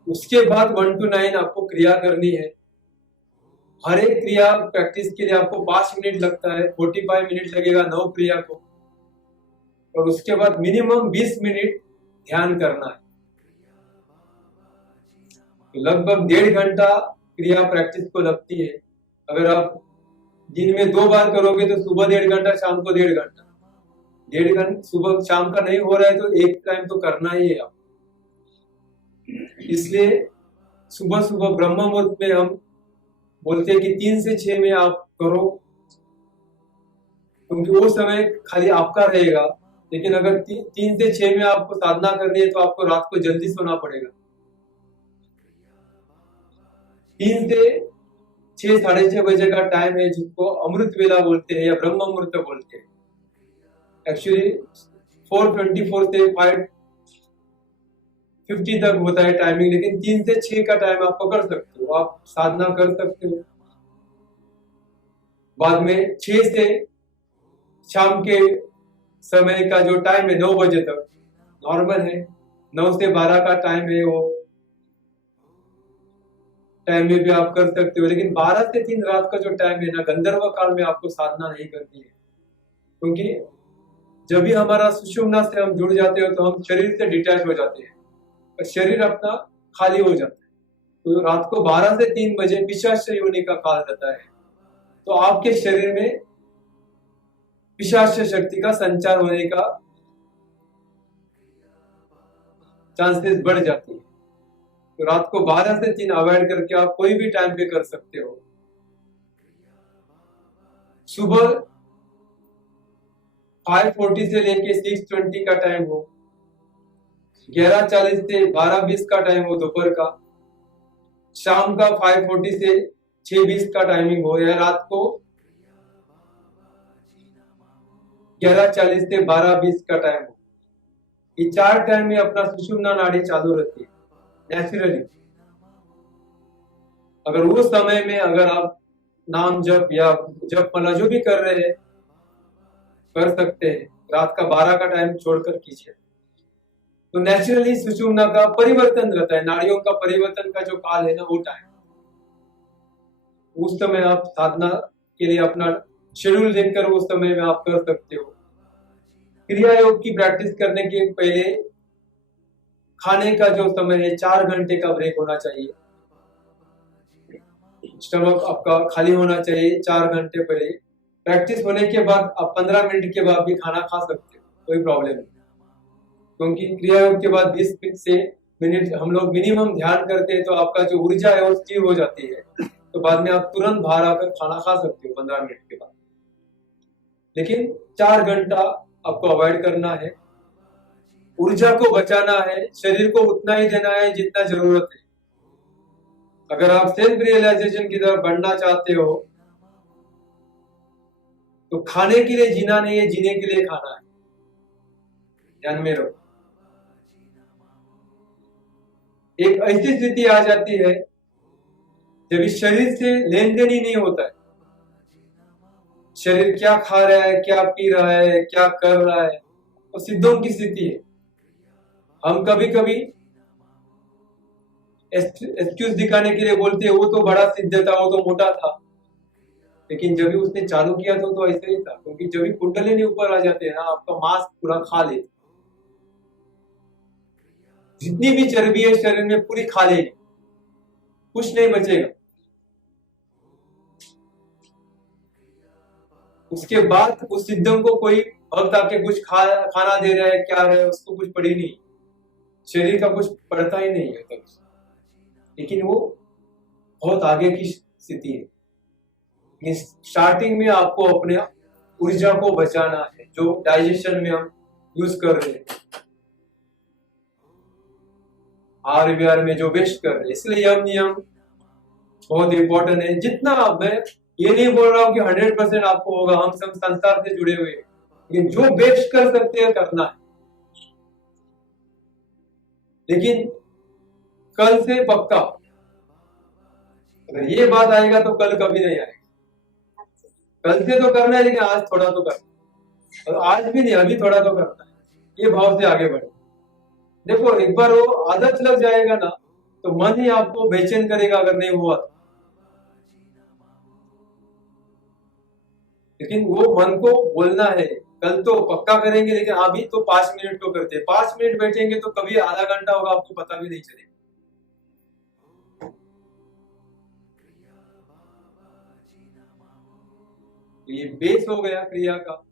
उसके बाद 1 to 9 आपको क्रिया करनी है। हर एक क्रिया प्रैक्टिस के लिए आपको 5 मिनट लगता है, 45 मिनट लगेगा 9 क्रिया को, और उसके बाद मिनिमम 20 मिनट ध्यान करना है। तो लगभग 1.5 घंटा क्रिया प्रैक्टिस को लगती है। अगर आप दिन में 2 बार करोगे तो सुबह 1.5 घंटा, शाम को 1.5 घंटा। 1.5 घंटा सुबह शाम का नहीं हो रहा है तो एक टाइम तो करना ही है आप। इसलिए सुबह सुबह ब्रह्म मुहूर्त में हम बोलते हैं कि 3 से 6 में आप करो, क्योंकि वो समय खाली आपका रहेगा। लेकिन अगर 3 से 6 में आपको साधना करनी है तो आपको रात को जल्दी सोना पड़ेगा। 3 से 6 साढ़े 6 बजे का टाइम है जिसको अमृत वेला बोलते हैं या ब्रह्म मुहूर्त बोलते हैं। एक्चुअली 4:24 से 5:50 तक होता है टाइमिंग, लेकिन 3 से 6 का टाइम आप पकड़ सकते हो, आप साधना कर सकते हो। बाद में 6 से शाम के समय का जो टाइम है 9 बजे तक नॉर्मल है। 9 से 12 का टाइम है, वो टाइम में भी आप कर सकते हो। लेकिन 12 से 3 रात का जो टाइम है ना, गंधर्व काल में आपको साधना नहीं करनी है, क्योंकि जब भी हमारा सुषुम्ना से हम जुड़ जाते हो तो हम शरीर से डिटैच हो जाते हैं और शरीर अपना खाली हो जाता है। तो रात को 12 से 3 बजे पिशाच योनि का काल रहता है, तो आपके शरीर में पिशाच शक्ति का संचार होने का चांसेस बढ़ जाती है। तो रात को 12 से 3 अवॉइड करके आप कोई भी टाइम पे कर सकते हो। सुबह 5:40 से लेके 6:20 का टाइम हो, 11:40 से 12:20 का टाइम हो दोपहर का, शाम का 5:40 से 6:20 का टाइमिंग हो, या रात को 11:40 से 12:20 का टाइम हो। ये 4 टाइम में अपना सुषुम्ना नाड़ी चालू रहती है नेचुरली। अगर उस समय में अगर आप नाम जप या जप माला जो भी कर रहे हैं कर सकते हैं, रात का 12 का टाइम छोड़कर कीजिए, तो नेचुरली सुषुम्ना का परिवर्तन रहता है। नाड़ियों का परिवर्तन का जो काल है ना, वो टाइम, उस समय आप साधना के लिए अपना शेड्यूल देखकर उस समय में आप कर सकते हो। क्रिया योग की प्रैक्टिस करने के पहले खाने का जो समय है 4 घंटे का ब्रेक होना चाहिए। स्टमक आपका खाली होना चाहिए 4 घंटे पहले। प्रैक्टिस होने के बाद आप 15 मिनट के बाद भी खाना खा सकते हो, कोई प्रॉब्लम नहीं, क्योंकि क्रिया योग के बाद 20 मिनट हम लोग मिनिमम ध्यान करते हैं, तो आपका जो ऊर्जा है वो स्थिर हो जाती है, तो बाद में आप तुरंत बाहर आकर खाना खा सकते हो 15 मिनट के बाद। लेकिन 4 घंटा आपको अवॉइड करना है। ऊर्जा को बचाना है, शरीर को उतना ही देना है जितना जरूरत है। अगर आप सेल्फ रियलाइजेशन की तरफ बढ़ना चाहते हो तो खाने के लिए जीना नहीं है, जीने के लिए खाना है। ध्यान में रखो। एक ऐसी स्थिति आ जाती है जब इस शरीर से लेन देन ही नहीं होता है। शरीर क्या खा रहा है, क्या पी रहा है, क्या कर रहा है, वो सिद्धों की स्थिति है। हम कभी कभी एक्सक्यूज दिखाने के लिए बोलते हैं वो तो बड़ा सिद्ध था, वो तो मोटा था, लेकिन जब भी उसने चालू किया तो ऐसे ही था। क्योंकि जब भी कुंडलिनी ऊपर आ जाते हैं ना, आपका मांस पूरा खा लेते, जितनी भी चर्बी है शरीर में पूरी खा लेगी, कुछ नहीं बचेगा। उसके बाद उस सिद्धम को कोई भक्त आके कुछ खाना दे रहा है, क्या रहा है, उसको कुछ पड़ी नहीं, शरीर का कुछ पड़ता ही नहीं है तक। लेकिन वो बहुत आगे की स्थिति है। स्टार्टिंग में आपको अपने ऊर्जा को बचाना है, जो डाइजेशन में हम यूज कर रहे हैं, आहार विहार में जो वेस्ट कर रहे हैं। इसलिए यम नियम बहुत इंपॉर्टेंट है। जितना मैं ये नहीं बोल रहा हूँ कि 100% आपको होगा, हम सब संसार से जुड़े हुए हैं, लेकिन जो बेस्ट कर सकते हैं करना है। लेकिन कल से पक्का, अगर ये बात आएगा तो कल कभी नहीं आएगा। कल से तो करना है, लेकिन आज थोड़ा तो करना है, और आज भी नहीं, अभी थोड़ा तो करना है। ये भाव से आगे बढ़े। देखो, एक बार वो आदत लग जाएगा ना, तो मन ही आपको बेचैन करेगा अगर नहीं हुआ तो। लेकिन वो मन को बोलना है कल तो पक्का करेंगे, लेकिन अभी तो 5 मिनट तो करते हैं। 5 मिनट बैठेंगे तो कभी आधा घंटा होगा, आपको पता भी नहीं चलेगा। ये बेस हो गया क्रिया का।